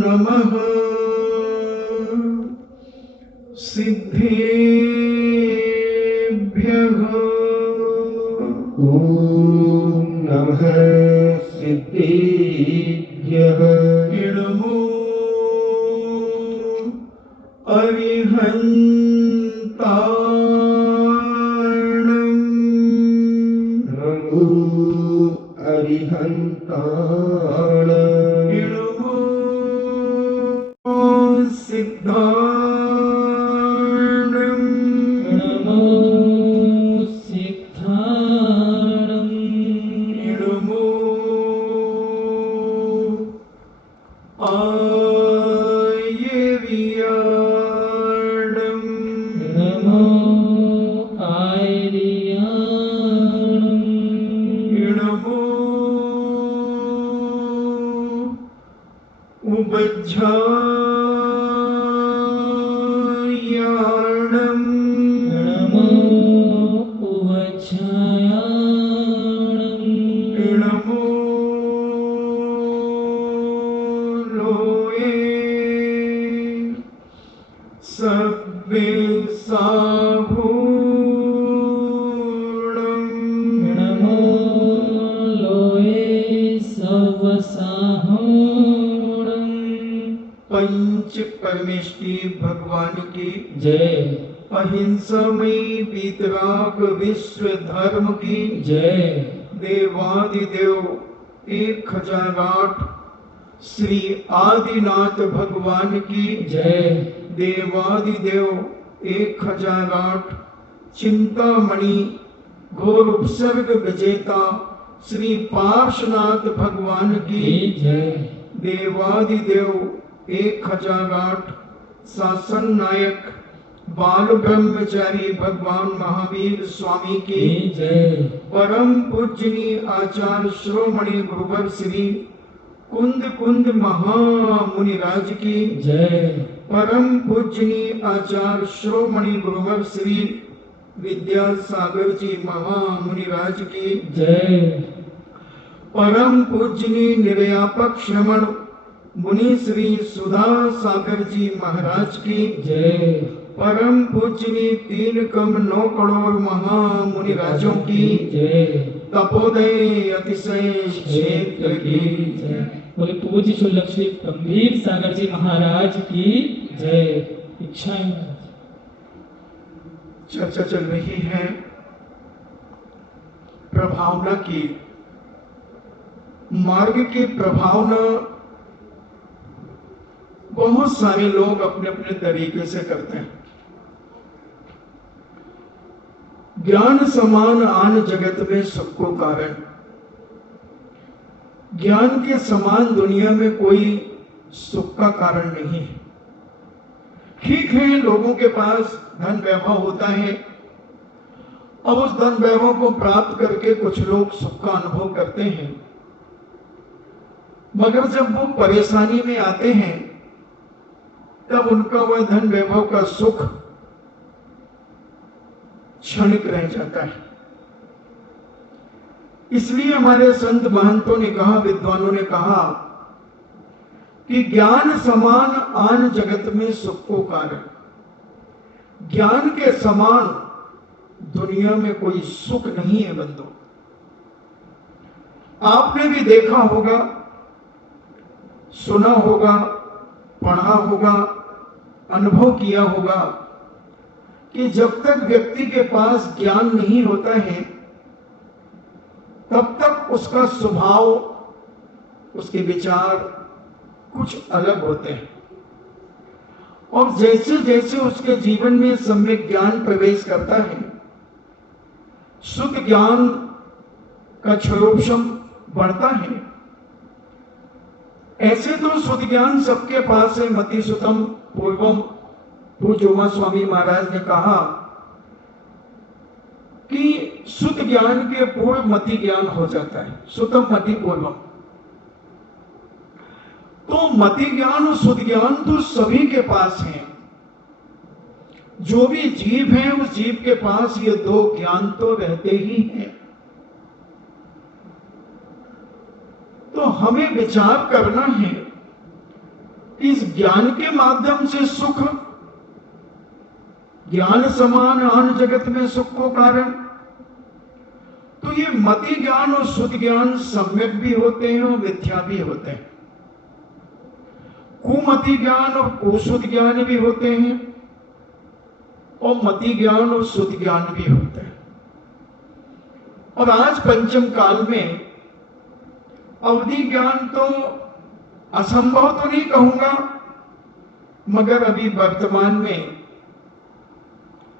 नमः सिद्धेभ्यः। ॐ नमः सिद्धेभ्यः। इडमो अरिहन्ताणम्। नमो अरिहन्ताणम्। इडमो सिद्धाणम्। नमो सिद्धाणम्। इडमो आयर्याणम्। नमो आयर्याणम्। इडमो उबज्झायाणम्। नमो उवच्छायाणम्। इडमो लोये सव्यसाभूणम्। नमो लोये सवसाहूणम्। पंच परमेष्टि भगवान की जय। अहिंसामयी वीतराग विश्व धर्म की जय। देवादिदेव 1008 श्री आदिनाथ भगवान की जय। देवादिदेव 1008 चिंतामणि घोर उपसर्ग विजेता श्री पार्श्वनाथ भगवान की जय। देवादिदेव 1008 शासन नायक बाल ब्रह्मचारी भगवान महावीर स्वामी की जय। परम पूजनीय आचार्य श्रोमणि गुरुवर श्री कुंद कुंद महामुनिराज की जय। परम पूजनीय आचार्य श्रोमणि गुरुवर श्री विद्यासागर जी महामुनिराज की जय। परम पूजनीय निर्यापक श्रमण मुनि श्री सुधा सागर जी महाराज की जय। परम पूजनीय 3 कम 9 करोड़ महामुनिराजों की जय। तपोदय अतिशय क्षेत्र की जय। बोले पूज्य शुल्लक श्री गंभीर सागर जी महाराज की जय। इच्छाएं चर्चा चल रही है प्रभावना की। मार्ग की प्रभावना बहुत सारे लोग अपने अपने तरीके से करते हैं। ज्ञान समान आन जगत में सबको कारण। ज्ञान के समान दुनिया में कोई सुख का कारण नहीं है। ठीक है, लोगों के पास धन वैभव होता है, अब उस धन वैभव को प्राप्त करके कुछ लोग सुख का अनुभव करते हैं, मगर जब वो परेशानी में आते हैं तब उनका वह धन वैभव का सुख क्षणिक रह जाता है। इसलिए हमारे संत महंतों ने कहा, विद्वानों ने कहा कि ज्ञान समान आन जगत में सुख को कारण। ज्ञान के समान दुनिया में कोई सुख नहीं है बंधु। आपने भी देखा होगा, सुना होगा, पढ़ा होगा, अनुभव किया होगा कि जब तक व्यक्ति के पास ज्ञान नहीं होता है तब तक उसका स्वभाव, उसके विचार कुछ अलग होते हैं, और जैसे जैसे उसके जीवन में सम्यक ज्ञान प्रवेश करता है, शुद्ध ज्ञान का क्षरोक्षम बढ़ता है। ऐसे तो शुद्ध ज्ञान सबके पास है। मति सुतम पूर्वम, पूज्य उमा स्वामी महाराज ने कहा कि शुद्ध ज्ञान के पूर्व मति ज्ञान हो जाता है। सुतम मति पूर्वम, तो मति ज्ञान और शुद्ध ज्ञान तो सभी के पास है। जो भी जीव है उस जीव के पास ये दो ज्ञान तो रहते ही हैं। तो हमें विचार करना है इस ज्ञान के माध्यम से सुख, ज्ञान समान आन जगत में सुख को कारण। तो ये मति ज्ञान और शुद्ध ज्ञान सम्यक भी होते हैं और मिथ्या भी होते हैं। कुमति ज्ञान और कुशुद्ध ज्ञान भी होते हैं और मति ज्ञान और शुद्ध ज्ञान भी होते हैं। और आज पंचम काल में अवधि ज्ञान तो असंभव तो नहीं कहूंगा, मगर अभी वर्तमान में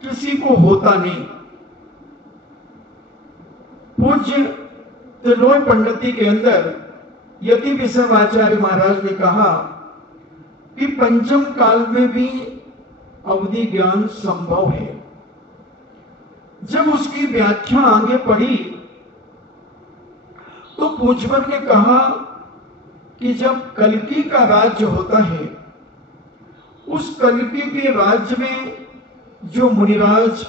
किसी को होता नहीं। पूज्य त्रिलोक पंडिती के अंदर यति विश्व आचार्य महाराज ने कहा कि पंचम काल में भी अवधि ज्ञान संभव है। जब उसकी व्याख्या आगे पढ़ी तो पूज्यवर ने कहा कि जब कल्कि का राज्य होता है, उस कल्कि के राज्य में जो मुनिराज,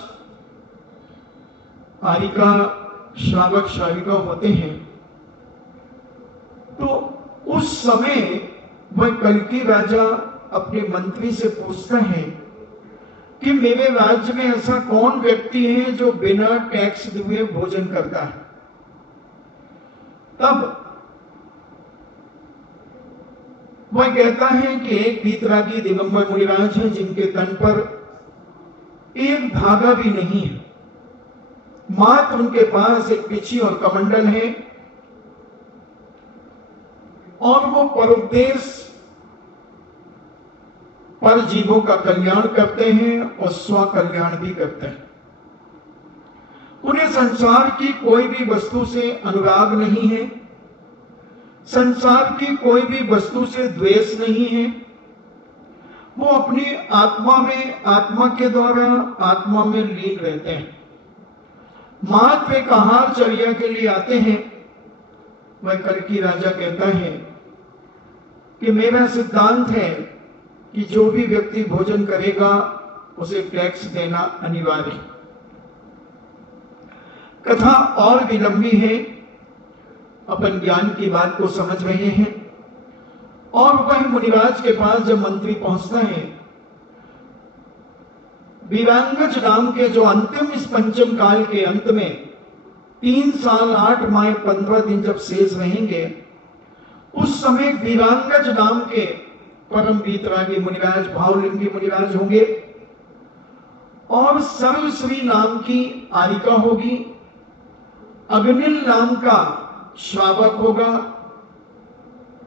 आरिका, श्रावक, श्राविका होते हैं, तो उस समय वह कल्कि राजा अपने मंत्री से पूछता है कि मेरे राज्य में ऐसा कौन व्यक्ति है जो बिना टैक्स दिए भोजन करता है। तब वह कहता है कि एक वीतरागी दिगंबर मुनिराज है जिनके तन पर एक धागा भी नहीं है, मात्र उनके पास एक पिछी और कमंडल है और वो परोपदेश पर जीवों का कल्याण करते हैं और स्व कल्याण भी करते हैं। उन्हें संसार की कोई भी वस्तु से अनुराग नहीं है, संसार की कोई भी वस्तु से द्वेष नहीं है। वो अपनी आत्मा में, आत्मा के द्वारा आत्मा में लीन रहते हैं। मात्र एक आहार चर्या के लिए आते हैं। वह कल्कि राजा कहता है कि मेरा सिद्धांत है कि जो भी व्यक्ति भोजन करेगा उसे टैक्स देना अनिवार्य है। कथा और भी लंबी है, अपन ज्ञान की बात को समझ रहे हैं। और वह मुनिराज के पास जब मंत्री पहुंचता है, वीरांगज नाम के जो अंतिम इस पंचम काल के अंत में 3 साल 8 माह 15 दिन जब शेष रहेंगे, उस समय वीरांगज नाम के परम वीतरागी मुनिराज, भावलिंगी मुनिराज होंगे और सर्वश्री नाम की आरिका होगी, अग्निल नाम का श्रावक होगा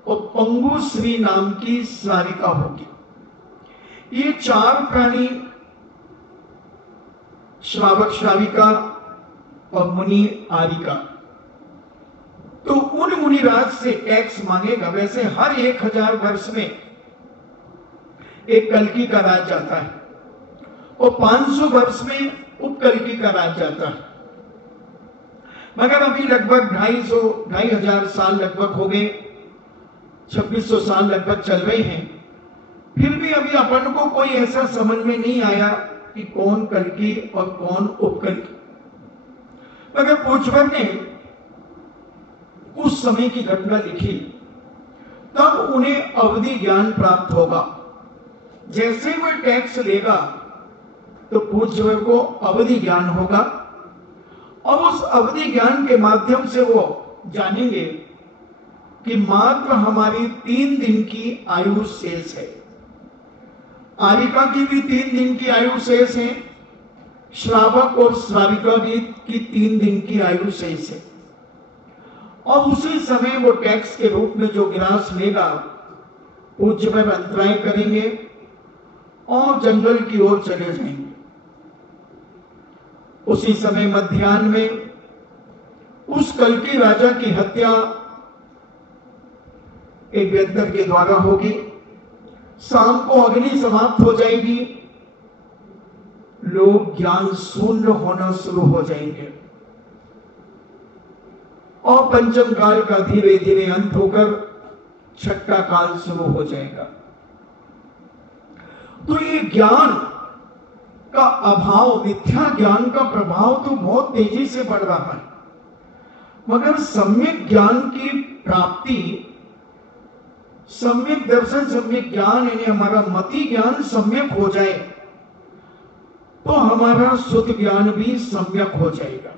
और पंगुश्री नाम की श्राविका होगी। ये 4 प्राणी, श्रावक, श्राविका और मुनि, आरिका, तो उन मुनिराज से टैक्स मांगेगा। वैसे हर 1000 वर्ष में एक कल्कि का राज जाता है और 500 वर्ष में उपकल्कि का राज जाता है, मगर अभी लगभग 250 साल लगभग हो गए, 2600 साल लगभग चल रहे हैं। फिर भी अभी अपन को कोई ऐसा समझ में नहीं आया कि कौन कल्कि और कौन उपकल्कि। मगर पूज्यवर ने उस समय की घटना लिखी, तब उन्हें अवधि ज्ञान प्राप्त होगा। जैसे वह टैक्स लेगा तो पूज्यवर को अवधि ज्ञान होगा और उस अवधि ज्ञान के माध्यम से वो जानेंगे कि मात्र हमारी 3 दिन की आयु शेष है। आरिका की भी 3 दिन की आयु शेष है, श्रावक और श्राविका भी की 3 दिन की आयु शेष है। और उसी समय वो टैक्स के रूप में जो ग्रास लेगा, पूज्यवर अंतराय करेंगे और जंगल की ओर चले जाएंगे। उसी समय मध्याह्न में उस कल्कि राजा की हत्या एक व्यक्ति के द्वारा होगी। शाम को अग्नि समाप्त हो जाएगी, लोग ज्ञान शून्य होना शुरू हो जाएंगे और पंचम काल का धीरे धीरे अंत होकर छठा काल शुरू हो जाएगा। तो ये ज्ञान का अभाव, मिथ्या ज्ञान का प्रभाव तो बहुत तेजी से बढ़ रहा है, मगर सम्यक ज्ञान की प्राप्ति सम्यक दर्शन, सम्यक ज्ञान, यानी हमारा मति ज्ञान सम्यक हो जाए तो हमारा शुद्ध ज्ञान भी सम्यक हो जाएगा।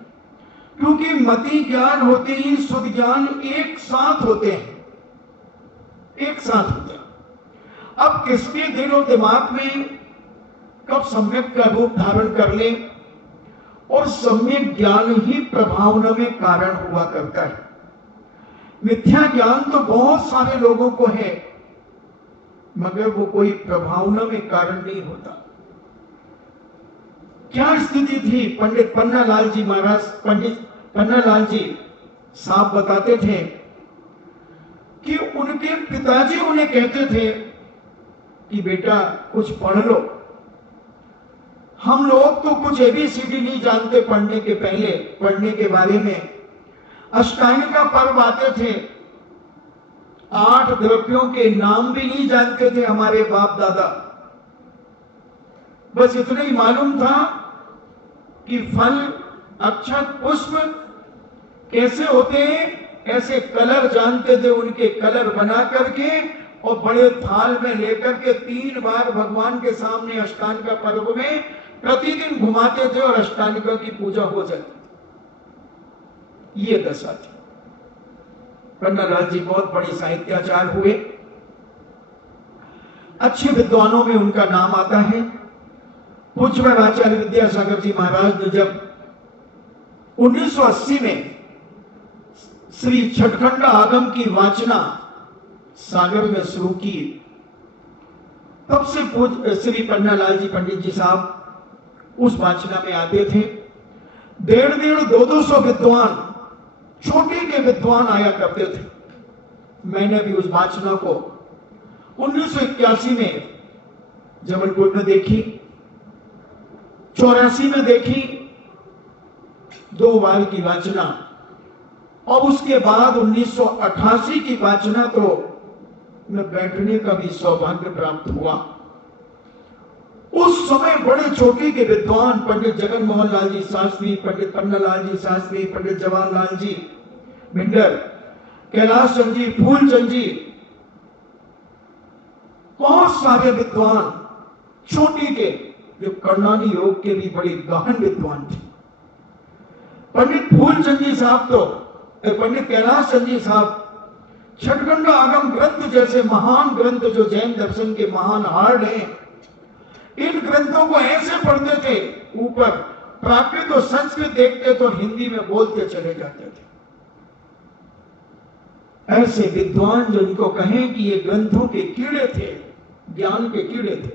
क्योंकि मति ज्ञान होते ही शुद्ध ज्ञान एक साथ होते हैं, एक साथ होते हैं। अब किसके दिल और दिमाग में कब सम्यक का रूप धारण कर ले, और सम्यक ज्ञान ही प्रभावना में कारण हुआ करता है। मिथ्या ज्ञान तो बहुत सारे लोगों को है, मगर वो कोई प्रभावना में कारण नहीं होता। क्या स्थिति थी? पंडित पन्नालाल जी महाराज, पंडित पन्नालाल जी साहब बताते थे कि उनके पिताजी उन्हें कहते थे कि बेटा कुछ पढ़ लो। हम लोग तो कुछ ABCD नहीं जानते पढ़ने के पहले, पढ़ने के बारे में। अष्टांग का पर्व आते थे, 8 द्रव्यों के नाम भी नहीं जानते थे हमारे बाप दादा। बस इतना ही मालूम था कि फल, अक्षत, पुष्प कैसे होते हैं, ऐसे कलर जानते थे। उनके कलर बना करके और बड़े थाल में लेकर के 3 बार भगवान के सामने अष्टांग का पर्व में प्रतिदिन घुमाते थे और अष्टांगिका की पूजा हो जाती। ये दशा थी। पन्नालाल जी बहुत बड़े साहित्याचार हुए, अच्छे विद्वानों में उनका नाम आता है। पूज्य आचार्य विद्यासागर जी महाराज ने जब 1980 में श्री छठखंड आगम की वाचना सागर में शुरू की, तब से पूज्य श्री पन्नालाल जी पंडित जी साहब उस वाचना में आते थे। 150-200 विद्वान, छोटे के विद्वान आया करते थे। मैंने भी उस वाचना को 1981 में जबलपुर में देखी, 84 में देखी, 2 बार की वाचना, और उसके बाद 1988 की वाचना तो मैं बैठने का भी सौभाग्य प्राप्त हुआ। उस समय बड़े छोटे के विद्वान पंडित जगन मोहन लाल जी शास्त्री, पंडित पन्नालाल जी शास्त्री, पंडित जवाहरलाल जी भिंडर, कैलाश चंद जी, फूलचंद जी, बहुत सारे विद्वान छोटे के, जो कर्णानी योग के भी बड़े गहन विद्वान थे। पंडित फूलचंद जी साहब तो, पंडित कैलाश चंद जी साहब छठखंड आगम ग्रंथ जैसे महान ग्रंथ, जो जैन दर्शन के महान हार्ड हैं, इन ग्रंथों को ऐसे पढ़ते थे, ऊपर प्राकृत और संस्कृत देखते तो हिंदी में बोलते चले जाते थे। ऐसे विद्वान जो इनको कहें कि ये ग्रंथों के कीड़े थे, ज्ञान के कीड़े थे,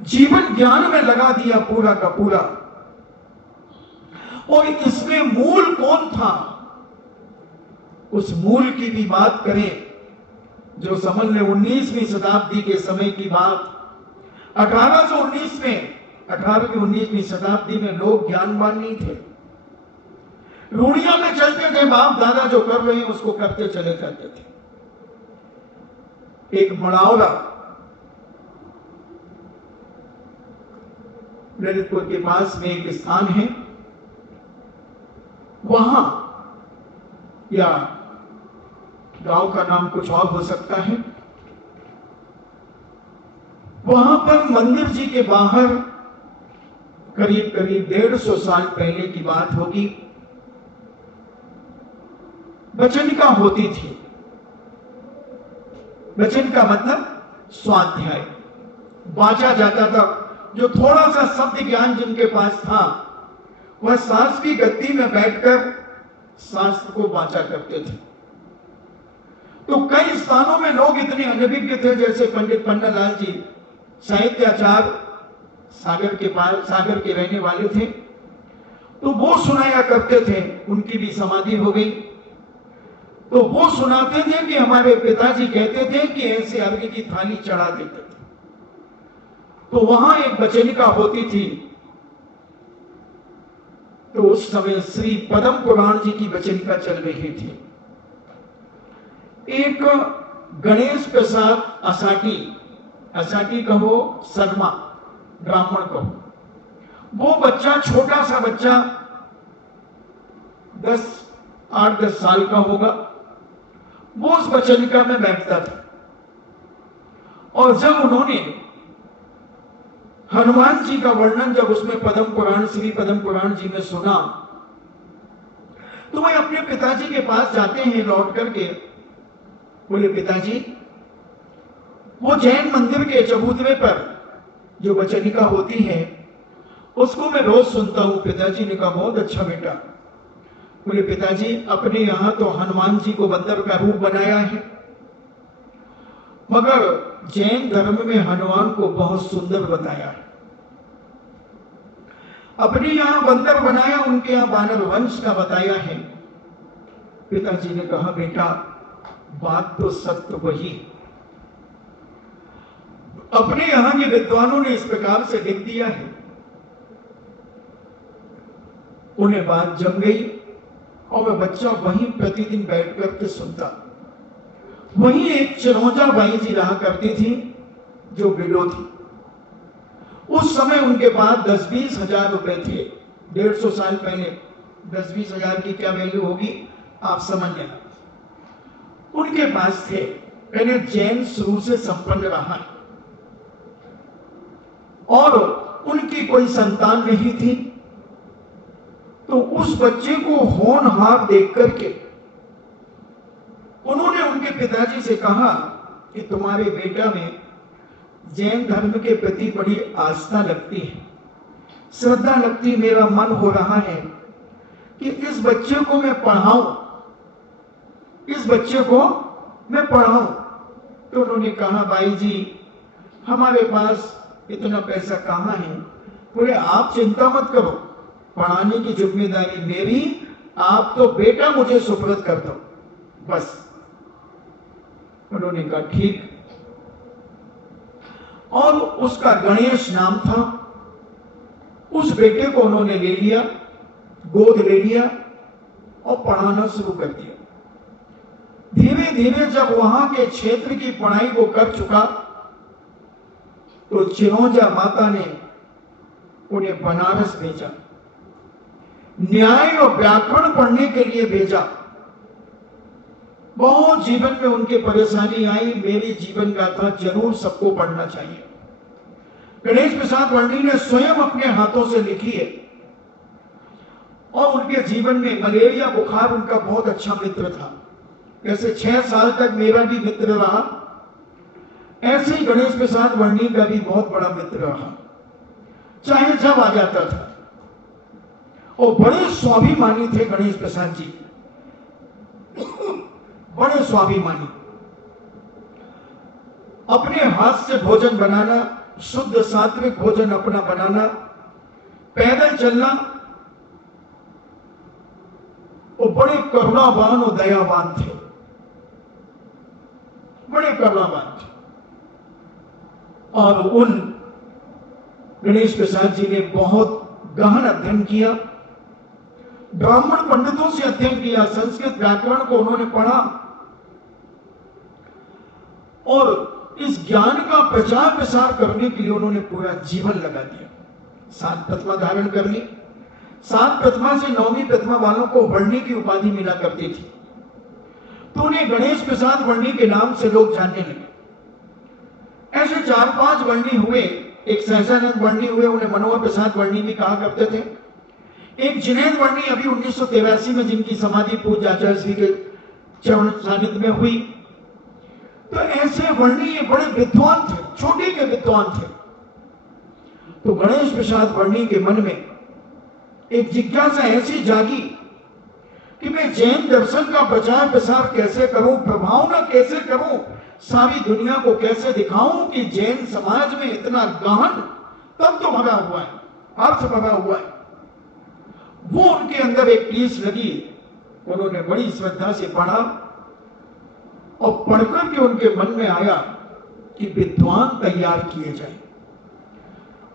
जीवन ज्ञान में लगा दिया पूरा का पूरा। और इसमें मूल कौन था, उस मूल की भी बात करें, जो समझ ले 19वीं शताब्दी के समय की बात। 1819 में, 18वीं 19वीं शताब्दी में लोग ज्ञानवान नहीं थे, रूढ़िया में चलते थे, बाप दादा जो कर रहे हैं उसको करते चले जाते थे। एक मड़ावला ललितपुर के पास में एक स्थान है, वहां, या गांव का नाम कुछ और हो सकता है, वहां पर मंदिर जी के बाहर करीब करीब 150 साल पहले की बात होगी, वचनिका होती थी। वचन का मतलब स्वाध्याय, बांचा जाता था। जो थोड़ा सा शब्द ज्ञान जिनके पास था, वह शास्त्र की गद्दी में बैठकर शास्त्र को बांचा करते थे। तो कई स्थानों में लोग इतने अनभिज्ञ थे, जैसे पंडित पन्नालाल जी साहित्याचार सागर के पास, सागर के रहने वाले थे, तो वो सुनाया करते थे। उनकी भी समाधि हो गई, तो वो सुनाते थे कि हमारे पिताजी कहते थे कि ऐसे अर्घ्य की थाली चढ़ा देते थे। तो वहां एक वचनिका होती थी, तो उस समय श्री पद्म पुराण जी की वचनिका चल रही थी। एक गणेश प्रसाद असाटी, असाटी कहो, शर्मा, ब्राह्मण कहो, वो बच्चा, छोटा सा बच्चा, 8-10 साल का होगा, वो उस वचनिका में बैठता था। और जब उन्होंने हनुमान जी का वर्णन जब उसमें पद्म पुराण, श्री पद्म पुराण जी में सुना, तो वह अपने पिताजी के पास जाते हैं लौट करके। बोले, पिताजी, वो जैन मंदिर के चबूतरे पर जो वचनिका होती है उसको मैं रोज सुनता हूं। पिताजी ने कहा, बहुत अच्छा बेटा। बोले, पिताजी, अपने यहां तो हनुमान जी को बंदर का रूप बनाया है, मगर जैन धर्म में हनुमान को बहुत सुंदर बताया है। अपने यहां बंदर बनाया, उनके यहां वानर वंश का बताया है। पिताजी ने कहा, बेटा, बात तो सत्य वही। अपने यहां के विद्वानों ने इस प्रकार से लिख दिया है। उन्हें बात जम गई और वह बच्चा वहीं प्रतिदिन बैठ करके सुनता। वहीं एक चिरौंजा बाई जी रहा करती थी जो विडो थी। उस समय उनके पास 10-20 हजार रुपए थे। 150 साल पहले 10-20 हजार की क्या वैल्यू होगी आप समझ लेना। उनके पास थे। मैंने जैन शुरू से संपन्न रहा और उनकी कोई संतान नहीं थी। तो उस बच्चे को होनहार देख करके उन्होंने उनके पिताजी से कहा कि तुम्हारे बेटा में जैन धर्म के प्रति बड़ी आस्था लगती है, श्रद्धा लगती, मेरा मन हो रहा है कि इस बच्चे को मैं पढ़ाऊं, इस बच्चे को मैं पढ़ाऊं। तो उन्होंने कहा, भाई जी, हमारे पास इतना पैसा कहां है। बोले, आप चिंता मत करो, पढ़ाने की जिम्मेदारी मेरी, आप तो बेटा मुझे सुपुर्द कर दो बस। उन्होंने कहा, ठीक। और उसका गणेश नाम था। उस बेटे को उन्होंने ले लिया, गोद ले लिया और पढ़ाना शुरू कर दिया। धीरे धीरे जब वहां के क्षेत्र की पढ़ाई वो कर चुका तो चिरौंजा माता ने उन्हें बनारस भेजा, न्याय और व्याकरण पढ़ने के लिए भेजा। बहुत जीवन में उनके परेशानी आई। मेरी जीवन गाथा जरूर सबको पढ़ना चाहिए। गणेश प्रसाद वर्णी ने स्वयं अपने हाथों से लिखी है और उनके जीवन में मलेरिया बुखार उनका बहुत अच्छा मित्र था। जैसे 6 साल तक मेरा भी मित्र रहा, ऐसे ही गणेश प्रसाद वर्णी का भी बहुत बड़ा मित्र रहा, चाहे जब आ जाता था। और बड़े स्वाभिमानी थे गणेश प्रसाद जी, बड़े स्वाभिमानी। अपने हाथ से भोजन बनाना, शुद्ध सात्विक भोजन अपना बनाना, पैदल चलना। वो बड़े करुणावान और दयावान थे, बड़े करुणावान थे। और उन गणेश प्रसाद जी ने बहुत गहन अध्ययन किया, ब्राह्मण पंडितों से अध्ययन किया, संस्कृत व्याकरण को उन्होंने पढ़ा और इस ज्ञान का प्रचार प्रसार करने के लिए उन्होंने पूरा जीवन लगा दिया। 7 प्रतिमा धारण कर ली। 7 प्रतिमा से 9वीं प्रतिमा वालों को वर्णी की उपाधि मिला करती थी, तो उन्हें गणेश प्रसाद वर्णी के नाम से लोग जानने लगे। ऐसे 4-5 वर्णी हुए। एक सहजानंद वर्णी हुए, उन्हें मनोहर प्रसाद वर्णी भी कहा करते थे। एक जिनेंद्र वर्णी अभी 1983 में जिनकी समाधि पूज्य आचार्य श्री के चरण सानिध्य में हुई। तो ऐसे वर्णी ये बड़े विद्वान थे, छोटे के विद्वान थे। तो गणेश प्रसाद वर्णी के मन में एक जिज्ञासा ऐसी जागी कि मैं जैन दर्शन का प्रचार प्रसार कैसे करूं, प्रभावना कैसे करूं, सारी दुनिया को कैसे दिखाऊं कि जैन समाज में इतना गहन तत्व भरा हुआ है, अर्थ भरा हुआ है। वो उनके अंदर एक टीस लगी। उन्होंने बड़ी श्रद्धा से पढ़ा और पढ़कर के उनके मन में आया कि विद्वान तैयार किए जाए।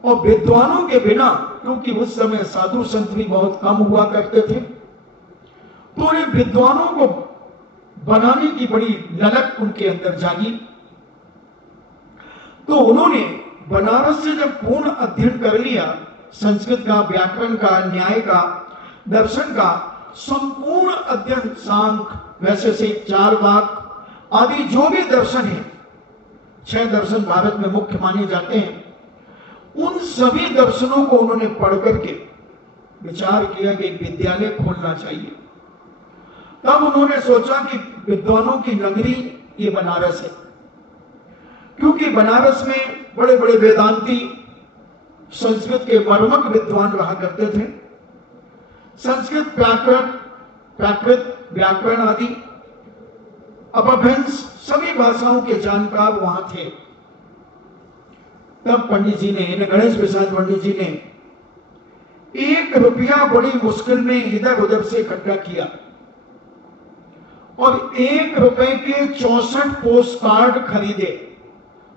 और विद्वानों के बिना, क्योंकि उस समय साधु संत भी बहुत कम हुआ करते थे, तो उन्हें विद्वानों को बनाने की बड़ी ललक उनके अंदर जागी। तो उन्होंने बनारस से जब पूर्ण अध्ययन कर लिया, संस्कृत का, व्याकरण का, न्याय का, दर्शन का संपूर्ण अध्ययन, सांख्य, वैसे से 4 वाक, आदि जो भी दर्शन है, 6 दर्शन भारत में मुख्य माने जाते हैं, उन सभी दर्शनों को उन्होंने पढ़ करके विचार किया कि एक विद्यालय खोलना चाहिए। तब उन्होंने सोचा कि विद्वानों की नगरी ये बनारस है, क्योंकि बनारस में बड़े बड़े वेदांती, संस्कृत के मर्मक विद्वान रहा करते थे। संस्कृत प्राकृत व्याकरण आदि अपभ्रंश सभी भाषाओं के जानकार वहां थे। तब पंडित जी ने, गणेश प्रसाद पंडित जी ने 1 रुपया बड़ी मुश्किल में इधर उधर से इकट्ठा किया और 1 रुपए के 64 पोस्ट कार्ड खरीदे।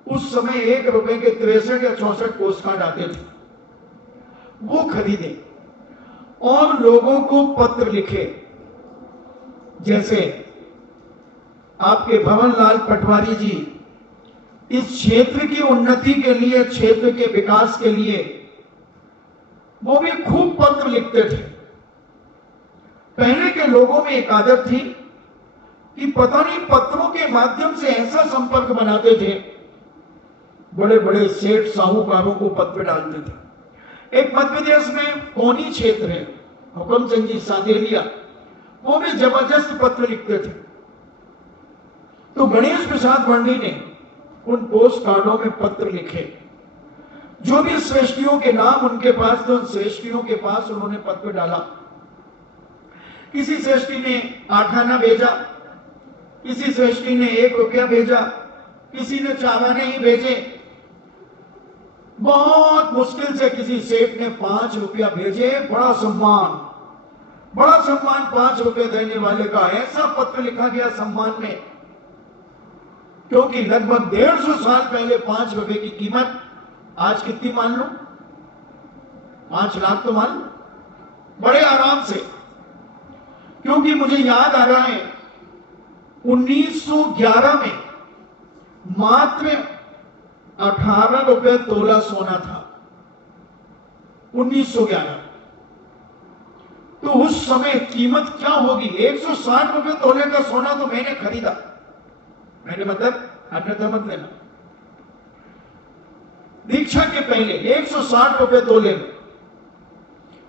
उस समय 1 रुपए के 63 या 64 पोस्ट कार्ड आते थे, वो खरीदे और लोगों को पत्र लिखे। जैसे आपके भवनलाल पटवारी जी इस क्षेत्र की उन्नति के लिए, क्षेत्र के विकास के लिए वो भी खूब पत्र लिखते थे। पहले के लोगों में एक आदत थी कि पता नहीं पत्रों के माध्यम से ऐसा संपर्क बनाते थे, बड़े बड़े सेठ साहूकारों को पत्र डालते थे। एक मध्य प्रदेश में कोनी क्षेत्र है, हुकमचंद जी सादेलिया, वो भी जबरदस्त पत्र लिखते थे। तो गणेश प्रसाद वर्णी ने उन पोस्ट कार्डों में पत्र लिखे। जो भी श्रेष्ठियों के नाम उनके पास थे, उन श्रेष्ठियों के पास उन्होंने पत्र डाला। किसी श्रेष्ठी ने 8 आना भेजा, किसी श्रेष्ठी ने 1 रुपया भेजा, किसी ने 4 आने ही भेजे। बहुत मुश्किल से किसी सेठ ने 5 रुपया भेजे। बड़ा सम्मान 5 रुपए देने वाले का ऐसा पत्र लिखा गया सम्मान में, क्योंकि लगभग 150 साल पहले 5 रुपए की कीमत आज कितनी मान लो, 5 लाख तो मान लो बड़े आराम से। क्योंकि मुझे याद आ रहा है 1911 में मात्र 18 रुपए तोला सोना था, 1911। तो उस समय कीमत क्या होगी? 160 रुपए तोले का सोना तो मैंने खरीदा, मैंने मतलब अन्यथा मत लेना, दीक्षा के पहले 160 रुपए तोले में।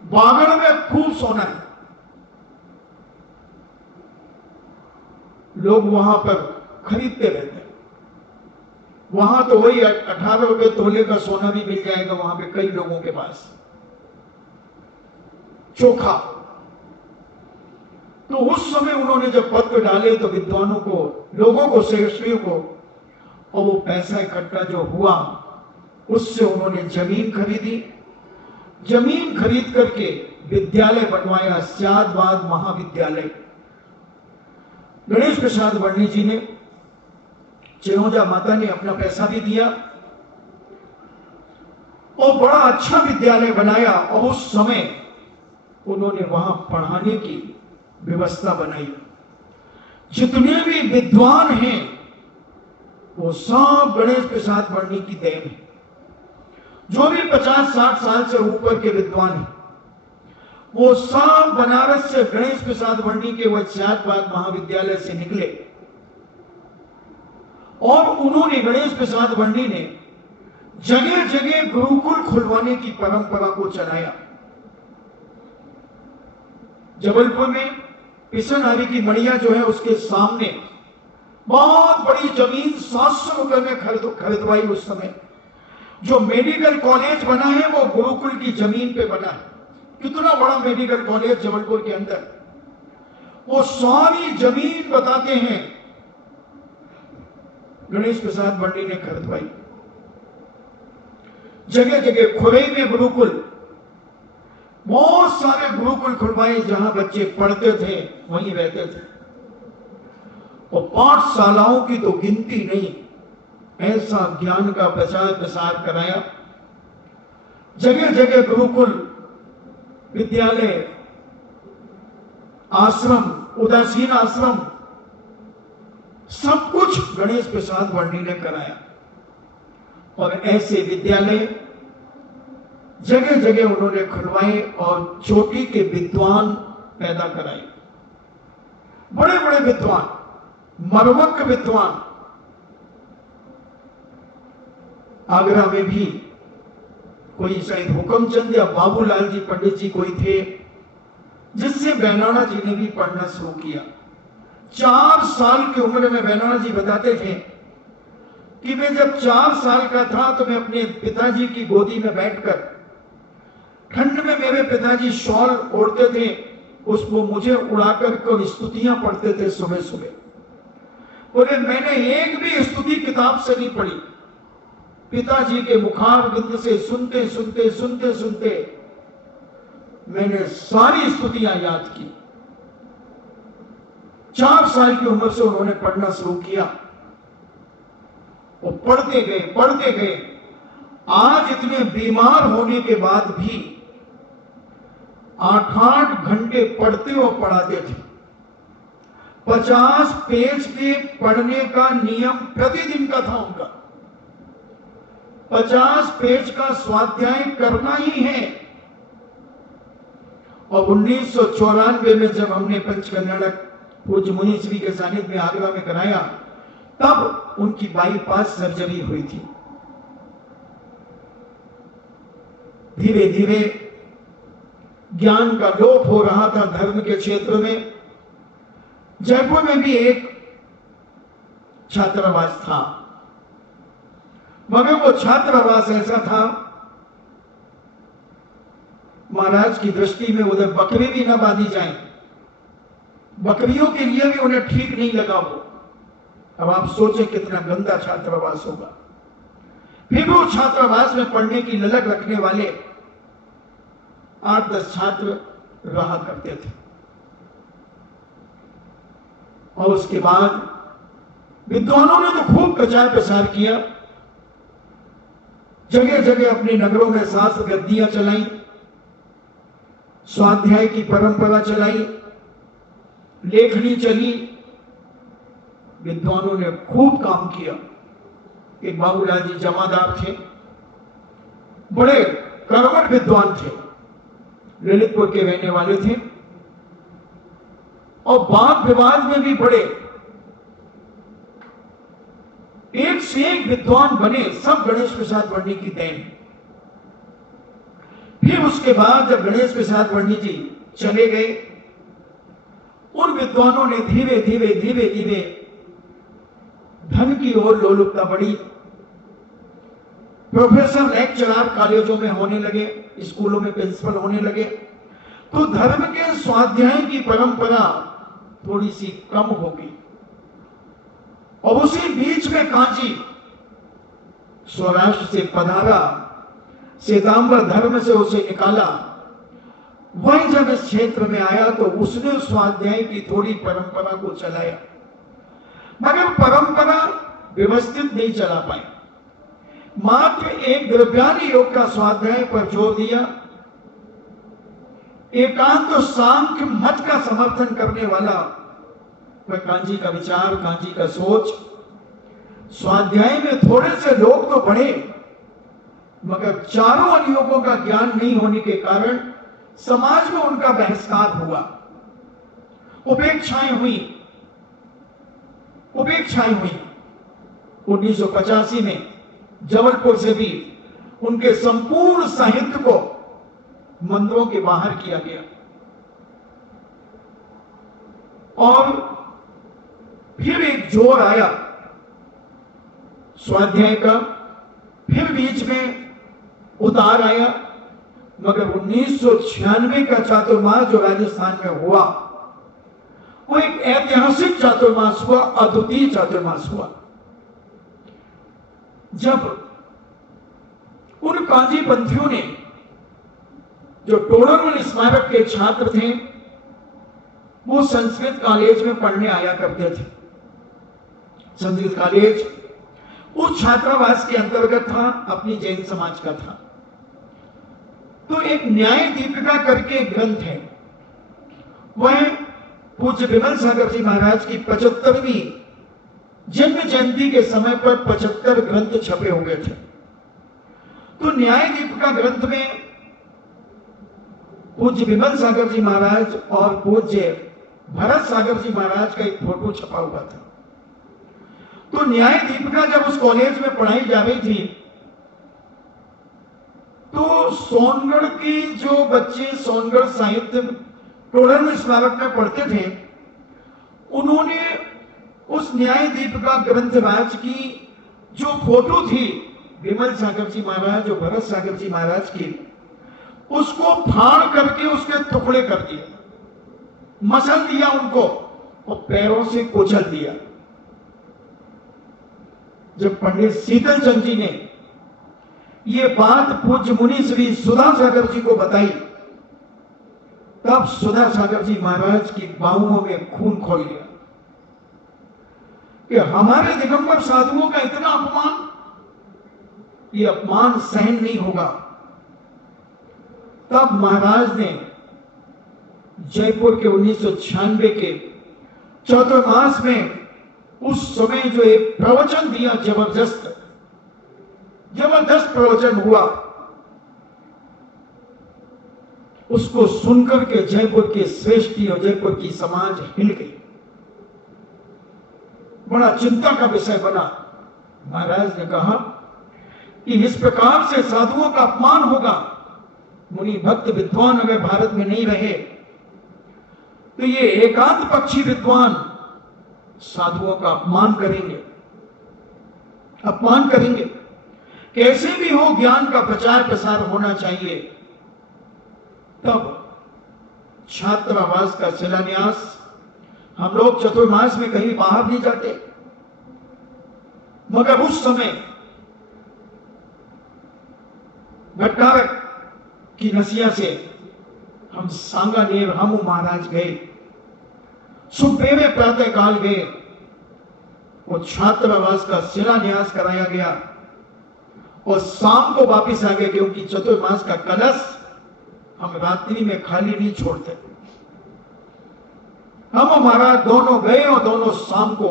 बागड़ में खूब सोना है, लोग वहां पर खरीदते रहते हैं। वहां तो वही 18 रुपए तोले का सोना भी मिल जाएगा वहां पे कई लोगों के पास, चोखा। तो उस समय उन्होंने जब पत्र डाले तो विद्वानों को, लोगों को, श्रेष्ठियों को, और वो पैसा इकट्ठा जो हुआ उससे उन्होंने जमीन खरीदी। जमीन खरीद करके विद्यालय बनवाया, स्यादवाद महाविद्यालय। गणेश प्रसाद वर्णी जी ने, चिनोजा माता ने अपना पैसा भी दिया और बड़ा अच्छा विद्यालय बनाया। और उस समय उन्होंने वहां पढ़ाने की व्यवस्था बनाई। जितने भी विद्वान हैं वो सब गणेश प्रसाद वर्णी की देन है। जो भी 50-60 साल से ऊपर के विद्वान हैं वो सब बनारस से, गणेश प्रसाद वर्णी के वैश्यातवाद महाविद्यालय से निकले। और उन्होंने, गणेश प्रसाद वर्णी ने जगह जगह गुरुकुल खुलवाने की परंपरा को चलाया। जबलपुर में पिसनहरी की मड़िया जो है उसके सामने बहुत बड़ी जमीन 700 रुपए में खरीदवाई उस समय। जो मेडिकल कॉलेज बना है वो गुरुकुल की जमीन पे बना है। कितना बड़ा मेडिकल कॉलेज जबलपुर के अंदर, वो सारी जमीन बताते हैं गणेश प्रसाद वर्णी ने खरीदवाई। जगह जगह खुरई में गुरुकुल, बहुत सारे गुरुकुल खुलवाए जहां बच्चे पढ़ते थे, वहीं रहते थे। और पाठशालाओं की तो गिनती नहीं, ऐसा ज्ञान का प्रचार प्रसार कराया। जगह जगह गुरुकुल, विद्यालय, आश्रम, उदासीन आश्रम, सब कुछ गणेश प्रसाद वर्णी ने कराया। और ऐसे विद्यालय जगह जगह उन्होंने खुलवाए और चोटी के विद्वान पैदा कराए, बड़े बड़े विद्वान। मरवक विद्वान, आगरा में भी कोई शायद हुक्मचंद या बाबूलाल जी पंडित जी कोई थे, जिससे बैनाना जी ने भी पढ़ना शुरू किया। 4 साल की उम्र में बैनाना जी बताते थे कि मैं जब 4 साल का था तो मैं अपने पिताजी की गोदी में बैठकर, ठंड में मेरे पिताजी शॉल ओढ़ते थे, उसको मुझे उड़ाकर कोई स्तुतियां पढ़ते थे सुबह सुबह। बोले मैंने एक भी स्तुति किताब से नहीं पढ़ी, पिताजी के मुखार बिंद से सुनते सुनते सुनते सुनते मैंने सारी स्तुतियां याद की। 4 साल की उम्र से उन्होंने पढ़ना शुरू किया। वो पढ़ते गए। आज इतने बीमार होने के बाद भी 8-8 घंटे पढ़ते और पढ़ाते थे। 50 पेज के पढ़ने का नियम प्रतिदिन का था उनका। 50 पेज का स्वाध्याय करना ही है। और 1994 में जब हमने पंचकन्याड़क पूज्य मुनि श्री के सानिध्य में आगरा में कराया, तब उनकी बाईपास सर्जरी हुई थी। धीरे धीरे ज्ञान का लोप हो रहा था धर्म के क्षेत्र में। जयपुर में भी एक छात्रावास था, मगर वो छात्रावास ऐसा था, महाराज की दृष्टि में उधर बकरी भी न बांधी जाए, बकरियों के लिए भी उन्हें ठीक नहीं लगा वो। अब आप सोचें कितना गंदा छात्रावास होगा। फिर वो छात्रावास में पढ़ने की ललक रखने वाले 8-10 छात्र रहा करते थे। और उसके बाद विद्वानों ने तो खूब प्रचार प्रसार किया, जगह जगह अपने नगरों में शास्त्र गद्दियां चलाई, स्वाध्याय की परंपरा चलाई, लेखनी चली। विद्वानों ने खूब काम किया। एक बाबूलाल जी जमादार थे, बड़े कर्मठ विद्वान थे, ललितपुर के रहने वाले थे और वाद विवाद में भी बड़े एक से एक विद्वान बने। सब गणेश प्रसाद पंडित की देन। फिर उसके बाद जब गणेश प्रसाद पंडित जी चले गए, उन विद्वानों ने धीरे धीरे धन की ओर लोलुपता बढ़ी। प्रोफेसर लेक्चरर कॉलेजों में होने लगे, स्कूलों में प्रिंसिपल होने लगे, तो धर्म के स्वाध्याय की परंपरा थोड़ी सी कम हो गई। और उसी बीच में कांची सौराष्ट्र से पधारा, श्वेतांबर धर्म से उसे निकाला। वही जब इस क्षेत्र में आया तो उसने स्वाध्याय की थोड़ी परंपरा को चलाया, मगर परंपरा व्यवस्थित नहीं चला पाई। मात्र एक द्रव्यादि योग का स्वाध्याय पर जोर दिया। एकांत तो सांख्य मत का समर्थन करने वाला वह कांची का विचार, कांची का सोच। स्वाध्याय में थोड़े से लोग तो बढ़े, मगर चारों अनुयोगों का ज्ञान नहीं होने के कारण समाज में उनका बहिष्कार हुआ, उपेक्षाएं हुई। 1985 में जबलपुर से भी उनके संपूर्ण साहित्य को मंदिरों के बाहर किया गया। और फिर एक जोर आया स्वाध्याय का, फिर बीच में उतार आया। मगर 1996 का चातुर्मास जो राजस्थान में हुआ, वो एक ऐतिहासिक चातुर्मास हुआ, अद्वितीय चातुर्मास हुआ। जब उन कांजी पंथियों ने, जो टोडरमल स्मारक के छात्र थे, वो संस्कृत कॉलेज में पढ़ने आया करते थे। संस्कृत कॉलेज उस छात्रावास के अंतर्गत था, अपनी जैन समाज का था। तो एक न्याय दीपिका करके ग्रंथ है, वह पूज्य विमल सागर जी महाराज की 75वीं जन्म जयंती के समय पर 75 ग्रंथ छपे हुए थे। तो न्याय दीपिका ग्रंथ में पूज्य विमल सागर जी महाराज और पूज्य भरत सागर जी महाराज का एक फोटो छपा हुआ था। तो न्याय दीपिका जब उस कॉलेज में पढ़ाई जा रही थी, तो सोनगढ़ की जो बच्चे सोनगढ़ साहित्य टोडर स्मारक में पढ़ते थे, उन्होंने उस न्याय दीपिका ग्रंथराज की जो फोटो थी विमल सागर जी महाराज और भरत सागर जी महाराज की, उसको फाड़ करके उसके टुकड़े कर दिए, मसल दिया उनको और पैरों से कुचल दिया। जब पंडित शीतल चंद जी ने ये बात पूज्य मुनि श्री सुधा सागर जी को बताई, तब सुधा सागर जी महाराज की बाहुओं में खून खोल गया कि हमारे दिगंबर साधुओं का इतना अपमान, ये अपमान सहन नहीं होगा। तब महाराज ने जयपुर के 1996 के चतुर्मास में उस समय जो एक प्रवचन दिया, जबरदस्त प्रवचन हुआ, उसको सुनकर के जयपुर के श्रेष्ठी और जयपुर की समाज हिल गई, बड़ा चिंता का विषय बना। महाराज ने कहा कि इस प्रकार से साधुओं का अपमान होगा, मुनि भक्त विद्वान अगर भारत में नहीं रहे तो ये एकांत पक्षी विद्वान साधुओं का अपमान करेंगे। कैसे भी हो ज्ञान का प्रचार प्रसार होना चाहिए। तब छात्रावास का शिलान्यास, हम लोग चतुर्मास में कहीं बाहर नहीं जाते, मगर उस समय भट्टारक की नसिया से हम सांगानेर हम महाराज गए, सुबह प्रातः काल गए और छात्रावास का शिलान्यास कराया गया और शाम को वापिस आ गए, क्योंकि चतुर्मास का कलश हम रात्रि में खाली नहीं छोड़ते। हम महाराज दोनों गए और दोनों शाम को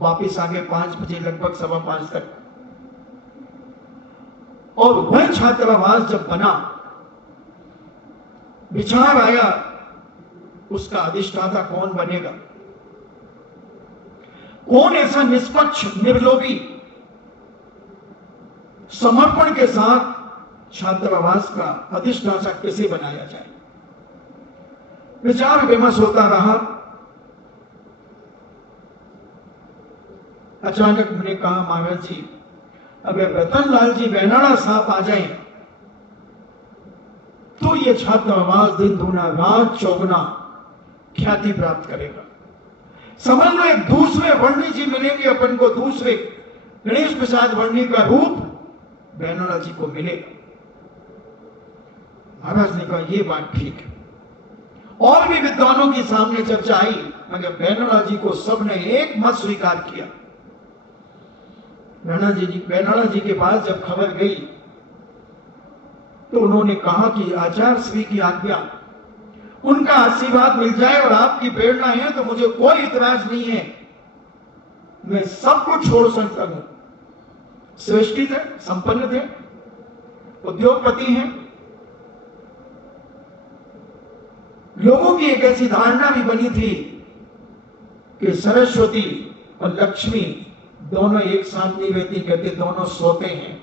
वापिस आ गए 5 बजे, लगभग 5:15 तक। और वह छात्रावास जब बना, विचार आया उसका अधिष्ठाता कौन बनेगा, कौन ऐसा निष्पक्ष निर्लोभी समर्पण के साथ छात्रावास का अधिष्ठाता कैसे बनाया जाए। विचार विमर्श होता रहा। अचानक मैंने कहा, महाराज जी अगर रतनलाल जी बेनाड़ा साहब आ जाएं तो ये छात्रावास दिन दूना रात चौगुना ख्याति प्राप्त करेगा। समझ लो एक दूसरे वर्णी जी मिलेंगे अपन को, दूसरे गणेश प्रसाद वर्णी का रूप बेनाड़ा जी को मिलेगा। महाराज ने कहा ये बात ठीक है। और भी विद्वानों के सामने चर्चा आई, मगर बेनाड़ा जी को सबने एक मत स्वीकार किया। बेनाड़ा जी के पास जब खबर गई तो उन्होंने कहा कि आचार्य श्री की आज्ञा, उनका आशीर्वाद मिल जाए और आपकी प्रेरणा है तो मुझे कोई इतराज नहीं है, मैं सब कुछ छोड़ सकता हूं। श्रेष्ठी थे, संपन्न थे, उद्योगपति हैं। लोगों की एक ऐसी धारणा भी बनी थी कि सरस्वती और लक्ष्मी दोनों एक साथ नहीं रहती, कहते दोनों सोते हैं।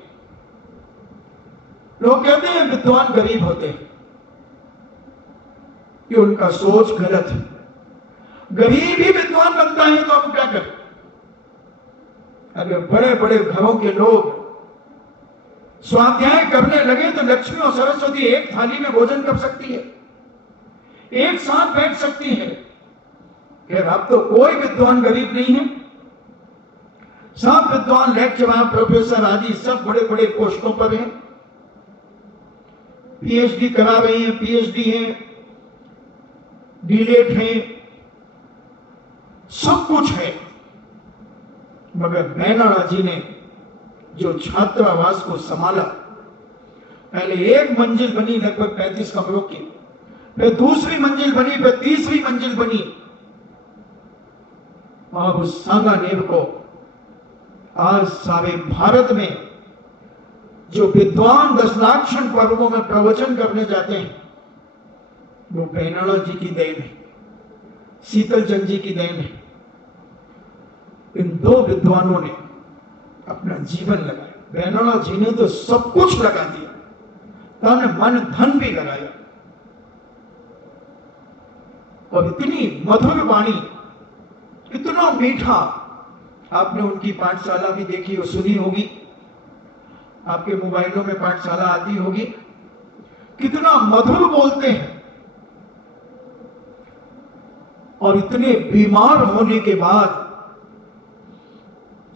लोग कहते हैं विद्वान गरीब होते हैं, कि उनका सोच गलत है। गरीब ही विद्वान बनता है तो हम क्या करें। अगर बड़े बड़े घरों के लोग स्वाध्याय करने लगे तो लक्ष्मी और सरस्वती एक थाली में भोजन कर सकती है, एक साथ बैठ सकती है। यार अब तो कोई विद्वान गरीब नहीं है, सब विद्वान लेक्चरर प्रोफेसर आदि सब बड़े बड़े पोस्टों पर हैं, पीएचडी करा रहे हैं, पीएचडी हैं, डीलेट हैं, सब कुछ है। मगर बेनाड़ा जी ने जो छात्रावास को संभाला, पहले एक मंजिल बनी लगभग 35 कमरों की, फिर दूसरी मंजिल बनी, फिर तीसरी मंजिल बनी, और उस सांगानेर को आज सारे भारत में जो विद्वान 10 लाक्षण पर्वों में प्रवचन करने जाते हैं, वो बेनाड़ा जी की देन है, शीतल चंद जी की देन है। इन दो विद्वानों ने अपना जीवन लगाया। बेनौला जी ने तो सब कुछ लगा दिया, तन मन धन भी लगाया, और इतनी मधुर वाणी, इतना मीठा। आपने उनकी पाठशाला भी देखी और सुनी होगी, आपके मोबाइलों में पाठशाला आती होगी। कितना मधुर बोलते हैं, और इतने बीमार होने के बाद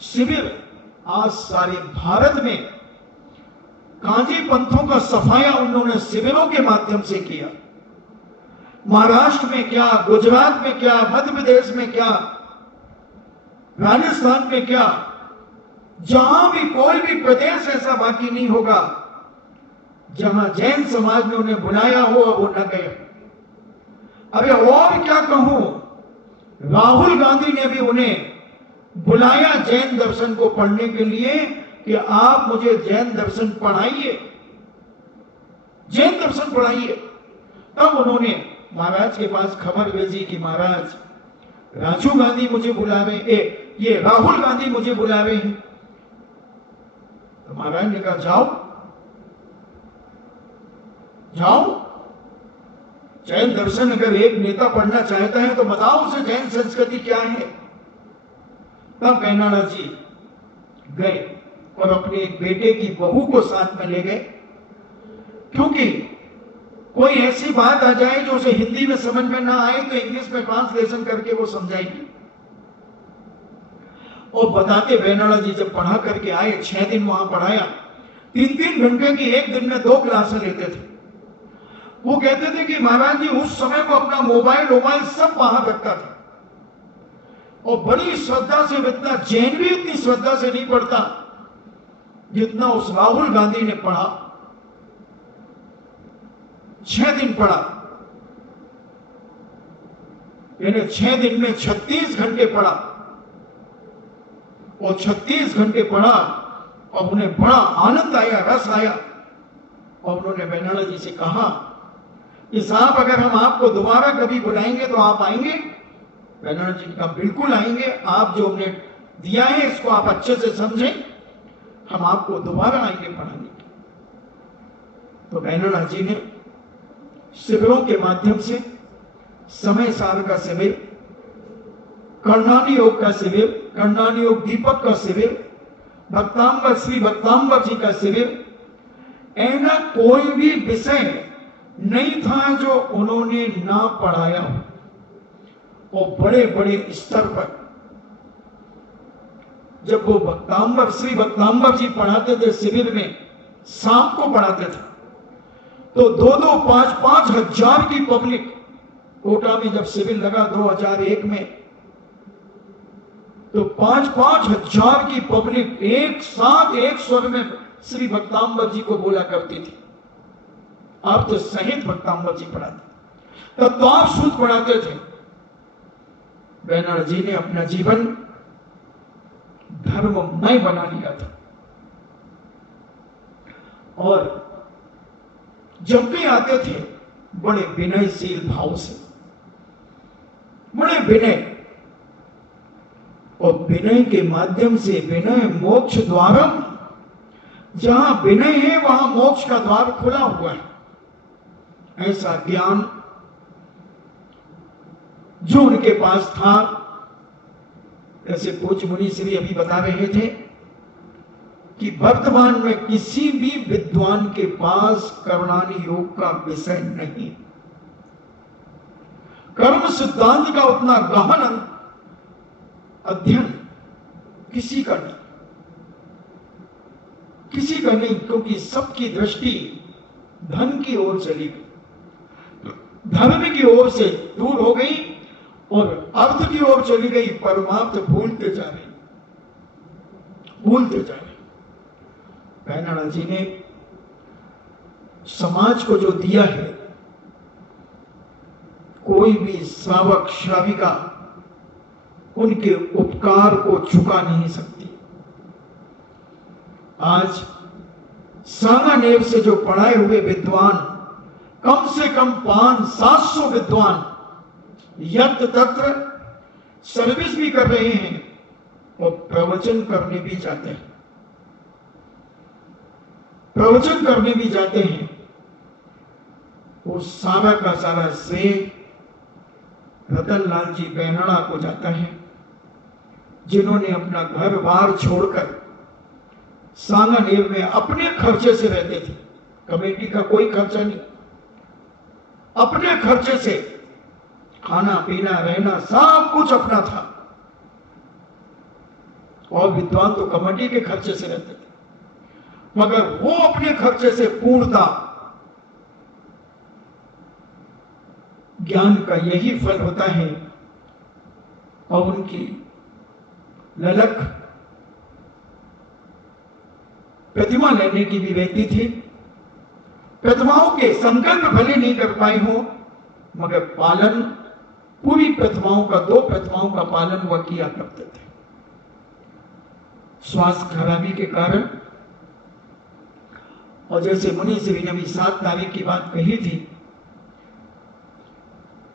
शिविर, आज सारे भारत में कांजी पंथों का सफाया उन्होंने शिविरों के माध्यम से किया। महाराष्ट्र में क्या, गुजरात में क्या, मध्य प्रदेश में क्या, राजस्थान में क्या, जहां भी कोई भी प्रदेश ऐसा बाकी नहीं होगा जहां जैन समाज ने उन्हें बुलाया हो वो न गए। अरे और क्या कहूं, राहुल गांधी ने भी उन्हें बुलाया जैन दर्शन को पढ़ने के लिए कि आप मुझे जैन दर्शन पढ़ाइए, जैन दर्शन पढ़ाइए। तब उन्होंने महाराज के पास खबर भेजी कि महाराज राजीव गांधी मुझे बुला रहे, ये राहुल गांधी मुझे बुला रहे हैं। तो महाराज ने कहा जाओ जाओ, जैन दर्शन अगर एक नेता पढ़ना चाहता है तो बताओ उसे जैन संस्कृति क्या है। तब बेनौला जी गए और अपने एक बेटे की बहू को साथ में ले गए, क्योंकि कोई ऐसी बात आ जाए जो उसे हिंदी में समझ में ना आए तो इंग्लिश में ट्रांसलेशन करके वो समझाएगी। और बताते बेनौला जी जब पढ़ा करके आए, 6 दिन वहां पढ़ाया, 3-3 घंटे की एक दिन में 2 क्लासें लेते थे। वो कहते थे कि महाराज जी उस समय को अपना मोबाइल सब बाहर रखता था, और बड़ी श्रद्धा से, इतना जैन भी इतनी श्रद्धा से नहीं पढ़ता जितना उस राहुल गांधी ने पढ़ा। 6 दिन पढ़ा, यानी 6 दिन में 36 घंटे पढ़ा, और 36 घंटे पढ़ा और उन्हें बड़ा आनंद आया, रस आया। और उन्होंने बेनौला जी से कहा कि साहब अगर हम आपको दोबारा कभी बुलाएंगे तो आप आएंगे? बेनौला जी ने कहा बिल्कुल आएंगे, आप जो हमने दिया है इसको आप अच्छे से समझें, हम आपको दोबारा आएंगे पढ़ाने। तो बेनौला जी ने शिविरों के माध्यम से समय सार का शिविर, कर्णानी योग का शिविर, कर्णानी योग दीपक का शिविर, भक्तांबर श्री भक्तांबर जी का शिविर, ऐसा कोई भी विषय नहीं था जो उन्होंने ना पढ़ाया हो। और बड़े बड़े स्तर पर जब वो भक्तांबर श्री भक्तांबर जी पढ़ाते थे शिविर में, शाम को पढ़ाते थे, तो 2-2, 5-5 हजार की पब्लिक, कोटा में जब शिविर लगा 2001 में, तो 5-5 हजार की पब्लिक एक साथ एक स्वर में श्री भक्तांबर जी को बोला करती थी। आप तो सहित भक्तांबर जी पढ़ाते, तब तो आप सूत पढ़ाते थे। बेनौला जी ने अपना जीवन धर्ममय बना लिया था, और जब भी आते थे बड़े विनयशील भाव से, बड़े विनय, और विनय के माध्यम से विनय मोक्ष द्वारम, जहां विनय है वहां मोक्ष का द्वार खुला हुआ है। ऐसा ज्ञान जो उनके पास था, जैसे पूज्य मुनि श्री अभी बता रहे थे कि वर्तमान में किसी भी विद्वान के पास कर्णानी योग का विषय नहीं, कर्म सिद्धांत का उतना गहन अध्ययन किसी का नहीं, किसी का नहीं, क्योंकि सबकी दृष्टि धन की ओर चली गई, धर्म की ओर से दूर हो गई और अर्थ की ओर चली गई, परमार्थ भूलते जा रहे, भूलते जा रहे। बेनौला जी ने समाज को जो दिया है, कोई भी श्रावक श्राविका उनके उपकार को चुका नहीं सकती। आज सांगानेर से जो पढ़ाए हुए विद्वान, कम से कम 500-700 विद्वान यत्र तत्र सर्विस भी कर रहे हैं, और प्रवचन करने भी जाते हैं। प्रवचन करने भी जाते हैं। वो सारा का सारा श्रेय रतनलाल जी बेनड़ा को जाता है, जिन्होंने अपना घर बार छोड़कर सांगानेर में अपने खर्चे से रहते थे। कमेटी का कोई खर्चा नहीं, अपने खर्चे से खाना पीना रहना सब कुछ अपना था। और विद्वान तो कमेटी के खर्चे से रहते थे, मगर वो अपने खर्चे से पूर्णता, ज्ञान का यही फल होता है। और उनकी ललक प्रतिमा लेने की भी रहती थी। प्रतिमाओं के संकल्प भले नहीं कर पाए हो, मगर पालन पूरी प्रतिमाओं का, 2 प्रतिमाओं का पालन वह किया करते थे। स्वास्थ्य खराबी के कारण, और जैसे मुनि श्री ने भी 7 तारीख की बात कही थी,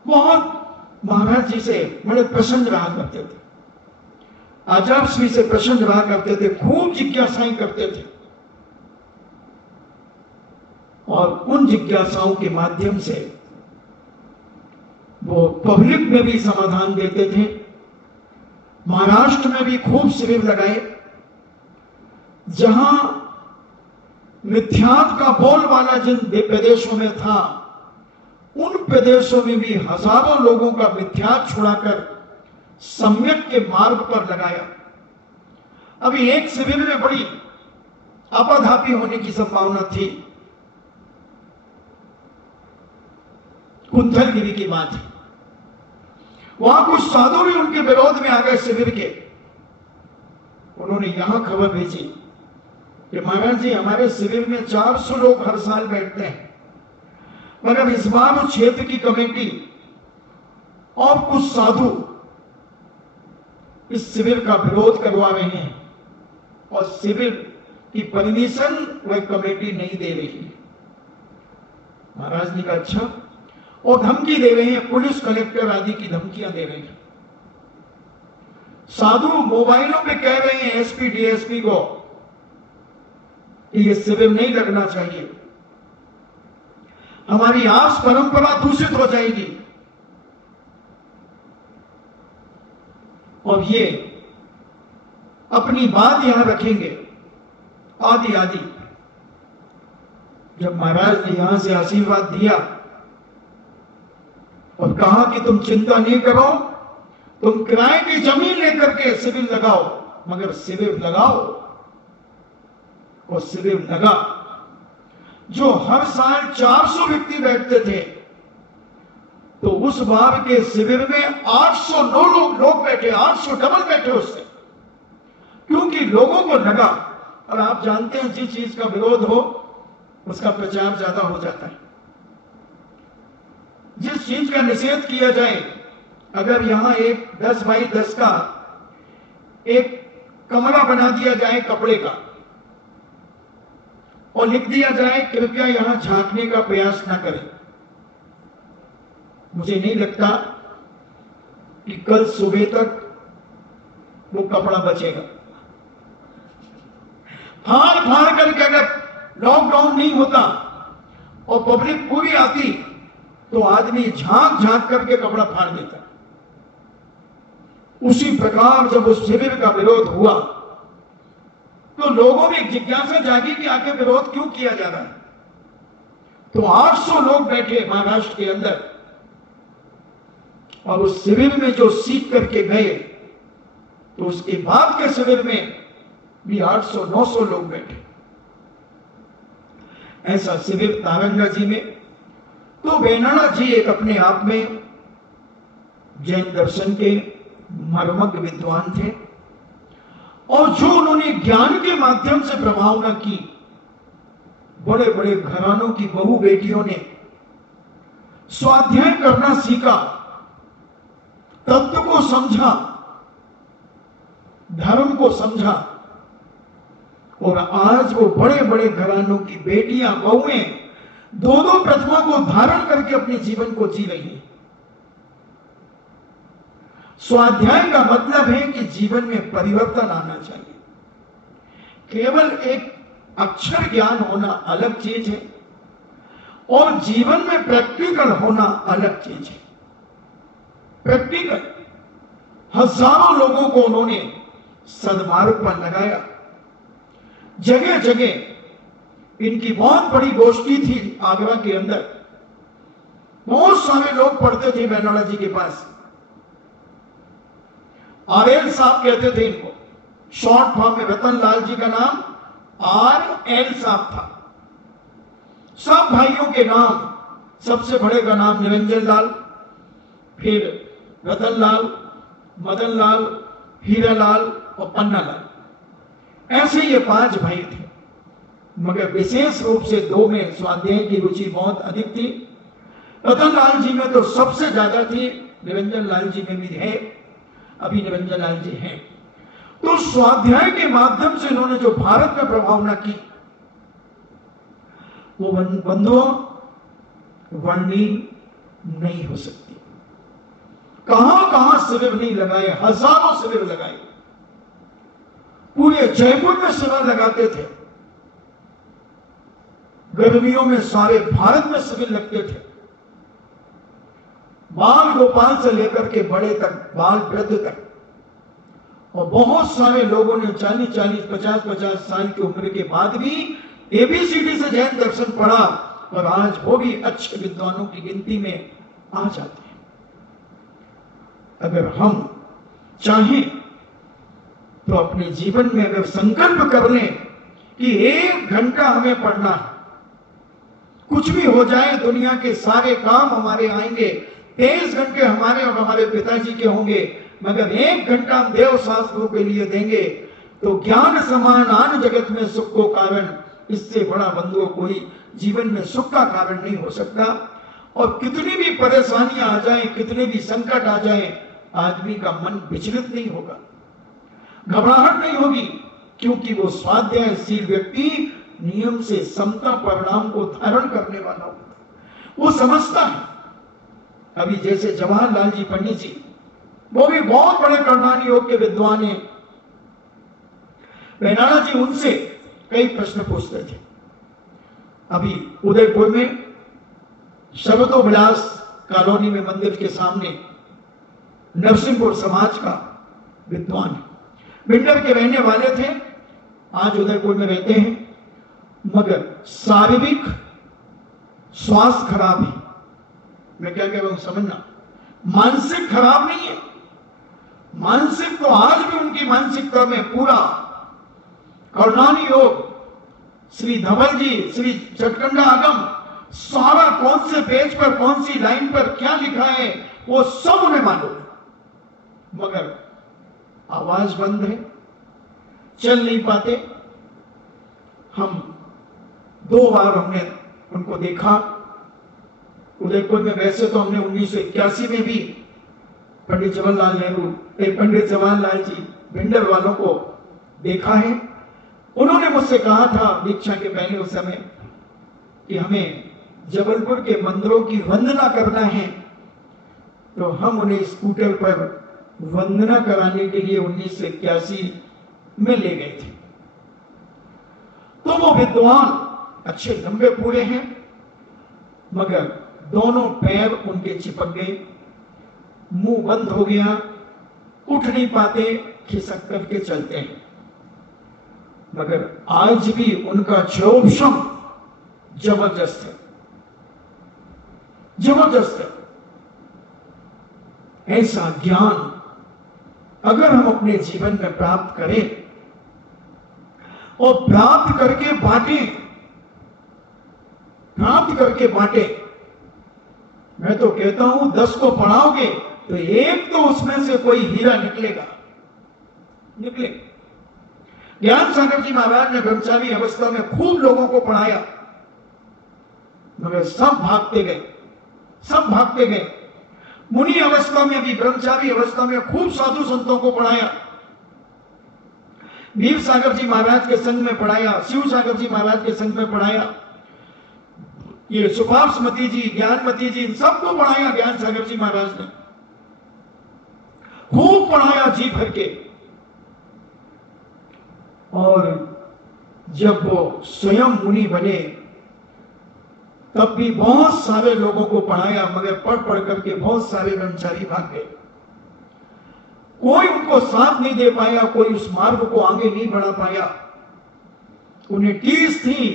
बहुत महाराज जी से बड़े प्रसन्न रहा करते थे, आचार्य श्री से प्रसन्न रहा करते थे, खूब जिज्ञासाएं करते थे। और उन जिज्ञासाओं के माध्यम से वो पब्लिक में भी समाधान देते थे। महाराष्ट्र में भी खूब शिविर लगाए, जहां मिथ्यात्व का बोलबाला जिन प्रदेशों में था, उन प्रदेशों में भी हजारों लोगों का मिथ्यात्व छुड़ाकर सम्यक के मार्ग पर लगाया। अभी एक शिविर में बड़ी आपाधापी होने की संभावना थी, कुंथलगिरी की बात है। वहां कुछ साधु भी उनके विरोध में आ गए शिविर के। उन्होंने यहां खबर भेजी कि महाराज जी, हमारे शिविर में 400 लोग हर साल बैठते हैं, मगर इस बार उस क्षेत्र की कमेटी और कुछ साधु इस शिविर का विरोध करवा रहे हैं और शिविर की परमिशन वह कमेटी नहीं दे रही है। महाराज ने कहा अच्छा, और धमकी दे रहे हैं, पुलिस कलेक्टर आदि की धमकियां दे रहे हैं। साधु मोबाइलों पे कह रहे हैं एसपी डीएसपी को कि ये शिविर नहीं लगना चाहिए, हमारी आस परंपरा दूषित हो जाएगी। और ये अपनी बात यहां रखेंगे आदि आदि। जब महाराज ने यहां से आशीर्वाद दिया और कहा कि तुम चिंता नहीं करो, तुम किराए की जमीन लेकर के शिविर लगाओ, मगर शिविर लगाओ, और शिविर लगा। जो हर साल 400 व्यक्ति बैठते थे, तो उस बार के शिविर में 809 लोग बैठे, 800 डबल बैठे उससे, क्योंकि लोगों को लगा। और आप जानते हैं जिस चीज का विरोध हो उसका प्रचार ज्यादा हो जाता है। जिस चीज का निषेध किया जाए, अगर यहां एक 10 बाई 10 का एक कमरा बना दिया जाए कपड़े का और लिख दिया जाए कृपया यहां झांकने का प्रयास न करें, मुझे नहीं लगता कि कल सुबह तक वो कपड़ा बचेगा। फाड़ फाड़ करके अगर लॉकडाउन नहीं होता और पब्लिक पूरी आती, तो आदमी झांक झांक करके कपड़ा फाड़ देता। उसी प्रकार जब उस शिविर का विरोध हुआ, तो लोगों में जिज्ञासा जागी कि आखिर विरोध क्यों किया जा रहा है। तो 800 लोग बैठे महाराष्ट्र के अंदर, और उस शिविर में जो सीख करके गए, तो उसके बाद के शिविर में भी 800-900 लोग बैठे। ऐसा शिविर तारंगा जी में। तो बेनड़ा जी एक अपने आप में जैन दर्शन के मर्मज्ञ विद्वान थे, और जो उन्होंने ज्ञान के माध्यम से प्रभावना की, बड़े बड़े घरानों की बहू बेटियों ने स्वाध्याय करना सीखा, तत्व को समझा, धर्म को समझा, और आज वो बड़े बड़े घरानों की बेटियां बहुएं 2-2 प्रतिमा को धारण करके अपने जीवन को जी रही है। स्वाध्याय का मतलब है कि जीवन में परिवर्तन आना चाहिए। केवल एक अक्षर ज्ञान होना अलग चीज है और जीवन में प्रैक्टिकल होना अलग चीज है। प्रैक्टिकल, हजारों लोगों को उन्होंने सदमार्ग पर लगाया। जगह जगह इनकी बहुत बड़ी गोष्ठी थी आगरा के अंदर। बहुत सारे लोग पढ़ते थे बैनोला जी के पास। RL साहब कहते थे इनको, शॉर्ट फॉर्म में रतन लाल जी का नाम RL साहब था। सब भाइयों के नाम, सबसे बड़े का नाम निरंजन लाल, फिर रतन लाल, मदन लाल, हीरा लाल और पन्ना लाल, ऐसे ये 5 भाई थे। मगर विशेष रूप से 2 में स्वाध्याय की रुचि बहुत अधिक थी। रतन लाल जी में तो सबसे ज्यादा थी, निरंजन लाल जी में भी है, अभी निरंजन लाल जी हैं। तो स्वाध्याय के माध्यम से इन्होंने जो भारत में प्रभावना की वो बंधुओं वर्णनीय नहीं हो सकती। कहां कहां शिविर नहीं लगाए, हजारों शिविर लगाए। पूरे जयपुर में शिविर लगाते थे। गर्मियों में सारे भारत में शिविर लगते थे। बाल गोपाल से लेकर के बड़े तक, बाल वृद्ध तक, और बहुत सारे लोगों ने 40-40, 50-50 साल की उम्र के बाद भी ABCD से जैन दर्शन पढ़ा और आज वो भी अच्छे विद्वानों की गिनती में आ जाते हैं। अगर हम चाहें तो अपने जीवन में अगर संकल्प कर लें कि 1 घंटा हमें पढ़ना है, कुछ भी हो जाए दुनिया के सारे काम हमारे आएंगे, 23 घंटे हमारे और हमारे पिताजी के होंगे, मगर 1 घंटा हम देव शास्त्रों के लिए देंगे तो ज्ञान समान आन जगत में सुख को कारण, इससे बड़ा बंधुओं कोई जीवन में सुख का कारण नहीं हो सकता। और कितनी भी परेशानियां आ जाएं, कितने भी संकट आ जाएं, आदमी का मन विचलित नहीं होगा, घबराहट नहीं होगी, क्योंकि वो स्वाध्यायशील व्यक्ति नियम से समता परिणाम को धारण करने वाला होता है। वो समझता है। अभी जैसे जवाहरलाल जी पंडित जी, वो भी बहुत बड़े कर्णानी योग के विद्वान हैं। बैनाला जी उनसे कई प्रश्न पूछते थे। अभी उदयपुर में शबतो विलास कॉलोनी में मंदिर के सामने नरसिंहपुर समाज का विद्वान है, भिंडर के रहने वाले थे, आज उदयपुर में रहते हैं, मगर शारीरिक स्वास्थ्य खराब है। मैं क्या कह रहा हूं समझना, मानसिक खराब नहीं है। मानसिक तो आज भी उनकी मानसिकता में पूरा कर्णानी योग, श्री धवल जी, श्री चटकंडा आगम, सारा कौन से पेज पर, कौन सी लाइन पर क्या लिखा है, वो सब उन्हें मालूम है, मगर आवाज बंद है, चल नहीं पाते। हम 2 बार हमने उनको देखा उदयपुर में। वैसे तो हमने 1981 में भी पंडित जवाहरलाल जी भिंडर वालों को देखा है। उन्होंने मुझसे कहा था दीक्षा के पहले उस समय कि हमें जबलपुर के मंदिरों की वंदना करना है, तो हम उन्हें स्कूटर पर वंदना कराने के लिए 1981 में ले गए थे। तो वो विद्वान अच्छे लंबे पूरे हैं, मगर दोनों पैर उनके चिपक गए, मुंह बंद हो गया, उठ नहीं पाते, खिसक करके चलते हैं। मगर आज भी उनका क्षोभशम जबरदस्त है, जबरदस्त है। ऐसा ज्ञान अगर हम अपने जीवन में प्राप्त करें और प्राप्त करके बांटें, प्राप्त करके बांटें, मैं तो कहता हूं 10 को पढ़ाओगे तो एक तो उसमें से कोई हीरा निकलेगा, निकलेगा। ज्ञान सागर जी महाराज ने ब्रह्मचारी अवस्था में खूब लोगों को पढ़ाया, मगर सब भागते गए, सब भागते गए। मुनि अवस्था में भी, ब्रह्मचारी अवस्था में खूब साधु संतों को पढ़ाया, वीर सागर जी महाराज के संग में पढ़ाया, शिव सागर जी महाराज के संग में पढ़ाया, ये सुपार्शमती जी, ज्ञानमती जी, इन सबको पढ़ाया ज्ञान सागर जी महाराज ने। खूब पढ़ाया जी भर के। और जब वो स्वयं मुनि बने तब भी बहुत सारे लोगों को पढ़ाया, मगर पढ़ पढ़ करके बहुत सारे ब्रह्मचारी भाग गए। कोई उनको साथ नहीं दे पाया, कोई उस मार्ग को आगे नहीं बढ़ा पाया। उन्हें टीस थी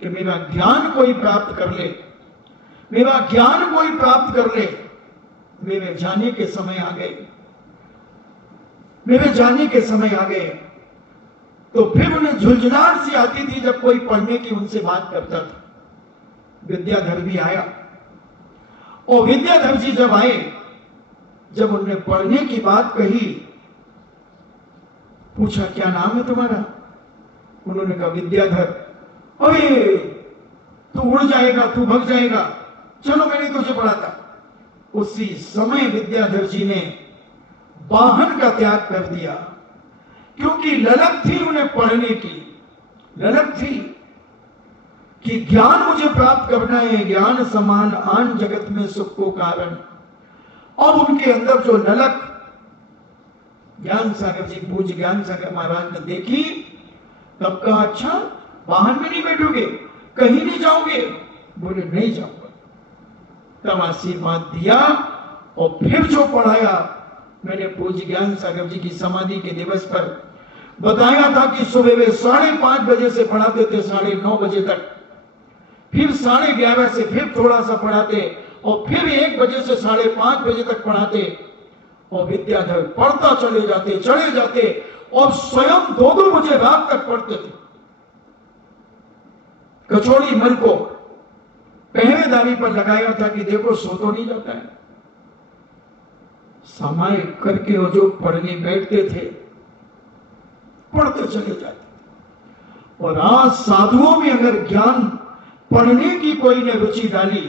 कि मेरा ज्ञान कोई प्राप्त कर ले, मेरा ज्ञान कोई प्राप्त कर ले। मेरे जाने के समय आ गए, मेरे जाने के समय आ गए। तो फिर उन्हें झुंझुनाहट सी आती थी जब कोई पढ़ने की उनसे बात करता था। विद्याधर भी आया, और विद्याधर जी जब आए, जब उन्होंने पढ़ने की बात कही, पूछा क्या नाम है तुम्हारा? उन्होंने कहा विद्याधर। अरे तू उड़ जाएगा, तू भग जाएगा, चलो मैंने तुझे पढ़ाता। उसी समय विद्याधर जी ने वाहन का त्याग कर दिया, क्योंकि ललक थी उन्हें पढ़ने की, ललक थी कि ज्ञान मुझे प्राप्त करना है, ज्ञान समान आन जगत में सुख को कारण। और उनके अंदर जो ललक ज्ञान सागर जी, पूज्य ज्ञान सागर महाराज ने देखी, तब कहा अच्छा वाहन में नहीं बैठोगे, कहीं नहीं जाओगे? बोले नहीं जाऊंगा। तब आशीर्वाद दिया और फिर जो पढ़ाया, मैंने पूज्य ज्ञान सागर जी की समाधि के दिवस पर बताया था कि सुबह वे 5:30 बजे से पढ़ाते थे 9:30 बजे तक, फिर 11:30 से फिर थोड़ा सा पढ़ाते, और फिर 1 बजे से 5:30 बजे तक पढ़ाते। और विद्याधर पढ़ता चले जाते और स्वयं 2-2 बजे रात तक पढ़ते थे। कचौड़ी मल को पहरेदारी पर लगाया था कि देखो सो तो नहीं जाता है। समय करके वो जो पढ़ने बैठते थे, पढ़ते चले जाते। और आज साधुओं में अगर ज्ञान पढ़ने की कोई ने रुचि डाली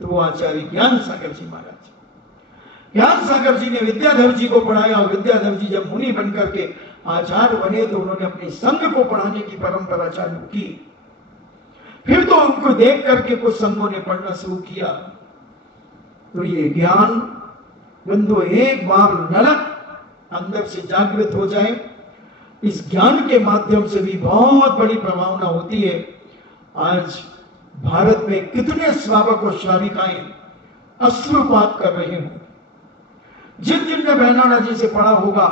तो वो आचार्य ज्ञान सागर जी महाराज। ज्ञान सागर जी ने विद्याधर जी को पढ़ाया, और विद्याधर जी जब मुनि बनकर के आचार्य बने तो उन्होंने अपने संघ को पढ़ाने की परंपरा चालू की। फिर तो उनको देख करके कुछ संघों ने पढ़ना शुरू किया। तो ये ज्ञान बंधु एक बार ललक अंदर से जागृत हो जाए, इस ज्ञान के माध्यम से भी बहुत बड़ी प्रभावना होती है। आज भारत में कितने श्रावक और श्राविकाएं अश्रुपात कर रहे हैं। जिन जिनने बहनाना जी से पढ़ा होगा,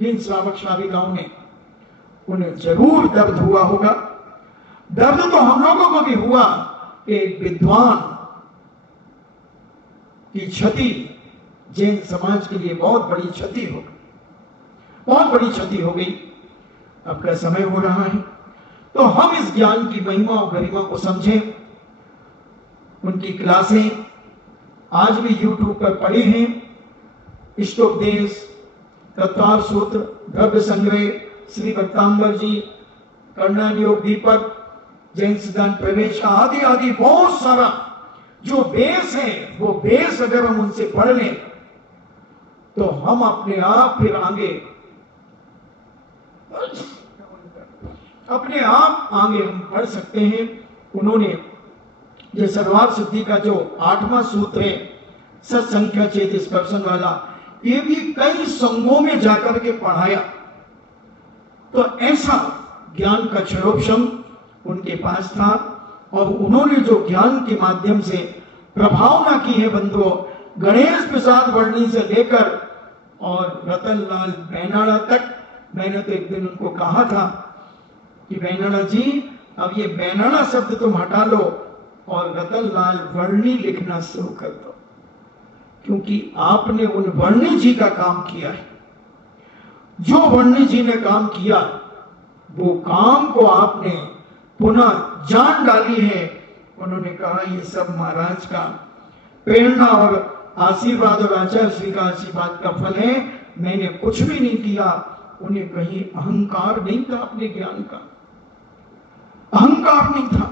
इन श्रावक श्राविकाओं ने, उन्हें जरूर दर्द हुआ होगा। दर्द तो हम लोगों को भी हुआ। एक विद्वान की क्षति जैन समाज के लिए बहुत बड़ी क्षति हो गई, बहुत बड़ी क्षति हो गई। अब का समय हो रहा है तो हम इस ज्ञान की महिमा और गरिमा को समझें। उनकी क्लासें आज भी YouTube पर पड़ी हैं। इष्टोपदेश, तत्वार सूत्र, द्रव्य संग्रह, श्री भक्तांबर जी, कर्णान योग दीपक, जैन सिद्धांत प्रवेश आदि आदि बहुत सारा जो बेस है, वो बेस अगर हम उनसे पढ़ लें तो हम अपने आप फिर आगे हम बढ़ सकते हैं। उन्होंने ये सर्वार सिद्धि का जो 8वां सूत्र है, सत्संख्या चेत स्पर्शन वाला, ये भी कई संघों में जाकर के पढ़ाया। तो ऐसा ज्ञान का क्षरोक्षम उनके पास था, और उन्होंने जो ज्ञान के माध्यम से प्रभावना की है बंधुओं, गणेश प्रसाद वर्णी से लेकर और रतनलाल बैनाला तक। मैंने तो एक दिन उनको कहा था कि बैनाला जी, अब ये बैनाला शब्द तुम हटा लो और रतनलाल वर्णी लिखना शुरू कर दो, क्योंकि आपने उन वर्णी जी का काम किया है। जो वर्णी जी ने काम किया, वो काम को आपने पुनः जान डाली है। उन्होंने कहा ये सब महाराज का प्रेरणा और आशीर्वाद और आचार्य श्री का आशीर्वाद का फल है। मैंने कुछ भी नहीं किया। उन्हें कहीं अहंकार नहीं था, अपने ज्ञान का अहंकार नहीं था।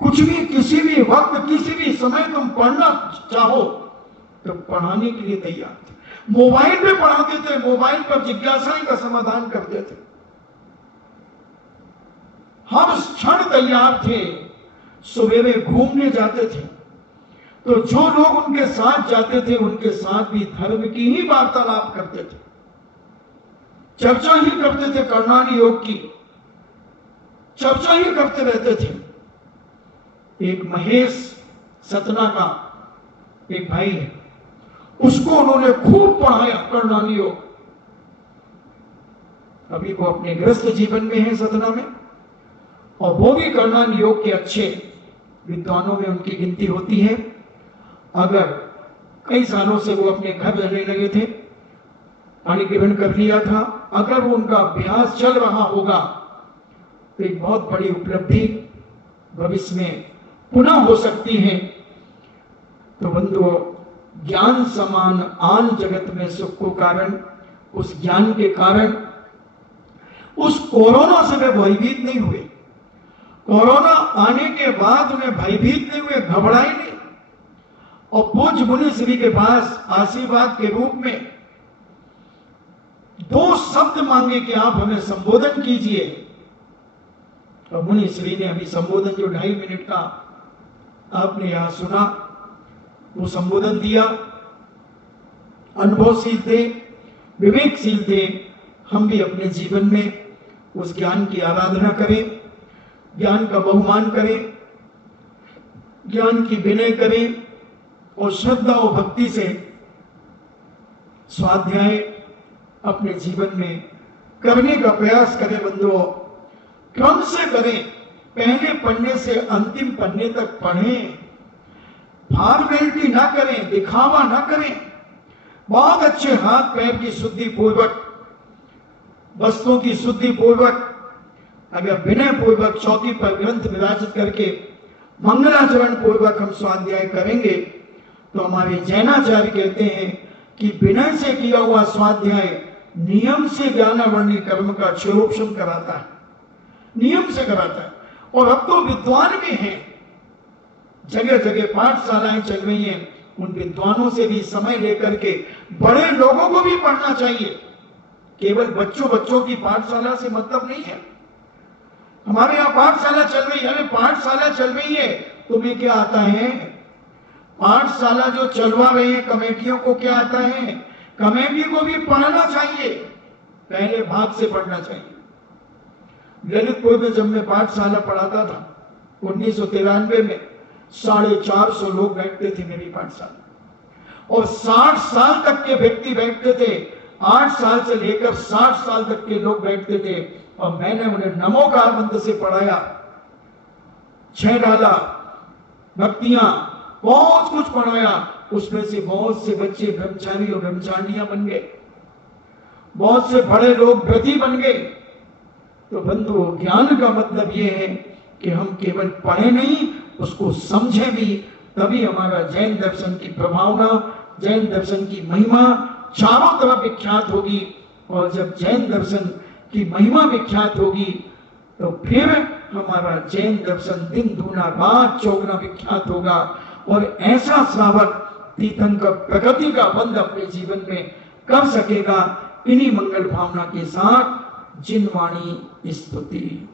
कुछ भी, किसी भी वक्त, किसी भी समय तुम पढ़ना चाहो तो पढ़ाने के लिए तैयार थे। मोबाइल पे पढ़ाते थे, मोबाइल पर जिज्ञासाएं का समाधान करते थे। हर क्षण तैयार थे। सुबह में घूमने जाते थे, तो जो लोग उनके साथ जाते थे उनके साथ भी धर्म की ही वार्तालाप करते थे, चर्चा ही करते थे, कर्णानी योग की चर्चा ही करते रहते थे। एक महेश सतना का एक भाई है, उसको उन्होंने खूब पढ़ाया कर्णानी योग। अभी वो अपने गृहस्थ जीवन में है सतना में, और वो भी कर्णानी योग के अच्छे विद्वानों में उनकी गिनती होती है। अगर कई सालों से वो अपने घर रहने लगे थे, पाणी ग्रहण कर लिया था, अगर वो उनका अभ्यास चल रहा होगा तो एक बहुत बड़ी उपलब्धि भविष्य में पुनः हो सकती है। तो बंधुओं, ज्ञान समान आन जगत में सुख को कारण, उस ज्ञान के कारण उस कोरोना से वे भयभीत नहीं हुए। कोरोना आने के बाद उन्हें भयभीत नहीं हुए, घबराए नहीं, और पूज्य मुनि श्री के पास आशीर्वाद के रूप में 2 शब्द मांगे कि आप हमें संबोधन कीजिए। और मुनि श्री ने अभी संबोधन जो 2.5 मिनट का आपने यहां सुना, वो संबोधन दिया। अनुभवशील थे, विवेकशील थे। हम भी अपने जीवन में उस ज्ञान की आराधना करें, ज्ञान का बहुमान करें, ज्ञान की विनय करें, और श्रद्धा और भक्ति से स्वाध्याय अपने जीवन में करने का प्रयास करें। बंधुओं, क्रम से करें, पहले पन्ने से अंतिम पन्ने तक पढ़ें, फॉर्मेलिटी ना करें, दिखावा ना करें। बहुत अच्छे हाथ पैर की शुद्धि पूर्वक, वस्त्रों की शुद्धि पूर्वक, अगर विनय पूर्वक चौकी पर ग्रंथ विराजित करके मंगलाचरण पूर्वक हम स्वाध्याय करेंगे तो हमारे जैनाचार्य कहते हैं कि विनय से किया हुआ स्वाध्याय नियम से ज्ञानावरणी कर्म का क्षयोपशम कराता है, नियम से कराता है। और अब तो विद्वान भी हैं, जगह जगह पाठशालाएं चल रही हैं, उन विद्वानों से भी समय लेकर के बड़े लोगों को भी पढ़ना चाहिए। केवल बच्चों की पाठशाला से मतलब नहीं है। हमारे यहाँ पाठशाला चल रही है, अरे पाठशाला चल रही है, तुम्हें क्या आता है? पाठशाला जो चलवा रहे हैं कमेटियों को क्या आता है? कमेटी को भी पढ़ना चाहिए, पहले भाग से पढ़ना चाहिए। ललितपुर में जब मैं पाठशाला पढ़ाता था 1993 में, 450 लोग बैठते थे मेरी पाठशाला, और 60 साल तक के व्यक्ति बैठते थे। 8 साल से लेकर 60 साल तक के लोग बैठते थे, और मैंने उन्हें नमोकार मंत्र से पढ़ाया, 6 डाला, भक्तियां, बहुत कुछ पढ़ाया। उसमें से बहुत से बच्चे ब्रह्मचारी और ब्रह्मचारियां बन गए, बहुत से बड़े लोग व्रती बन गए। तो बंधु, ज्ञान का मतलब यह है कि हम केवल पढ़े नहीं, उसको समझे भी, तभी हमारा जैन दर्शन की प्रभावना, जैन दर्शन की महिमा चारों तरफ विख्यात होगी। और जब जैन दर्शन की महिमा विख्यात होगी तो फिर हमारा जैन दर्शन दिन दूना रात चौगुना विख्यात होगा। और ऐसा श्रावक तीर्थंकर प्रकृति का बंध अपने जीवन में कर सकेगा। इन्हीं मंगल भावना के साथ जिनवाणी स्तुति।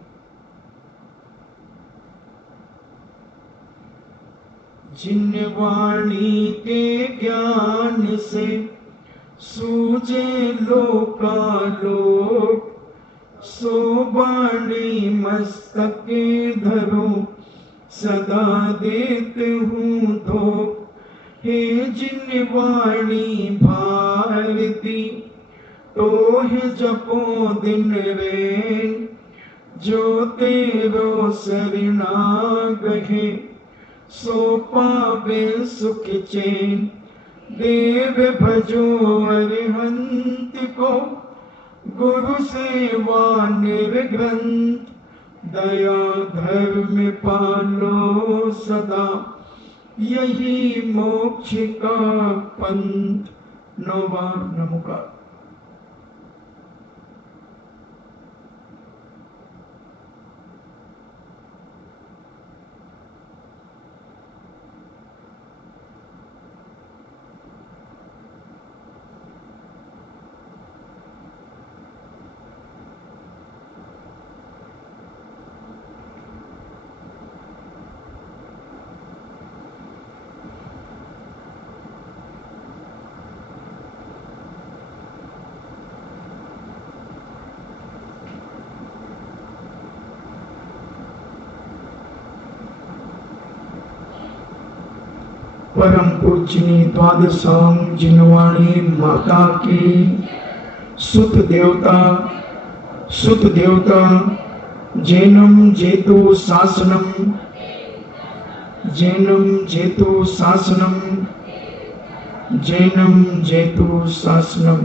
जिनवाणी के ज्ञान से सूझे लोकालोक, सो बाणी मस्तक धरो सदा देते हूँ धोख। हे जिनवाणी भारती, तो है जपो दिन रे, जो तेरो शरणागहे, सो पावे सुख चैन। देव भजो अरिहंत को, गुरु सेवा निर्ग्रंथ। दया धर्म पालो सदा, यही मोक्ष का पंथ। नौवार नमोकार। परम पूजनी द्वादशांग जिनवाणी माता की सुत देवता जैनम जेतु शासनम जैनम जेतु शासनम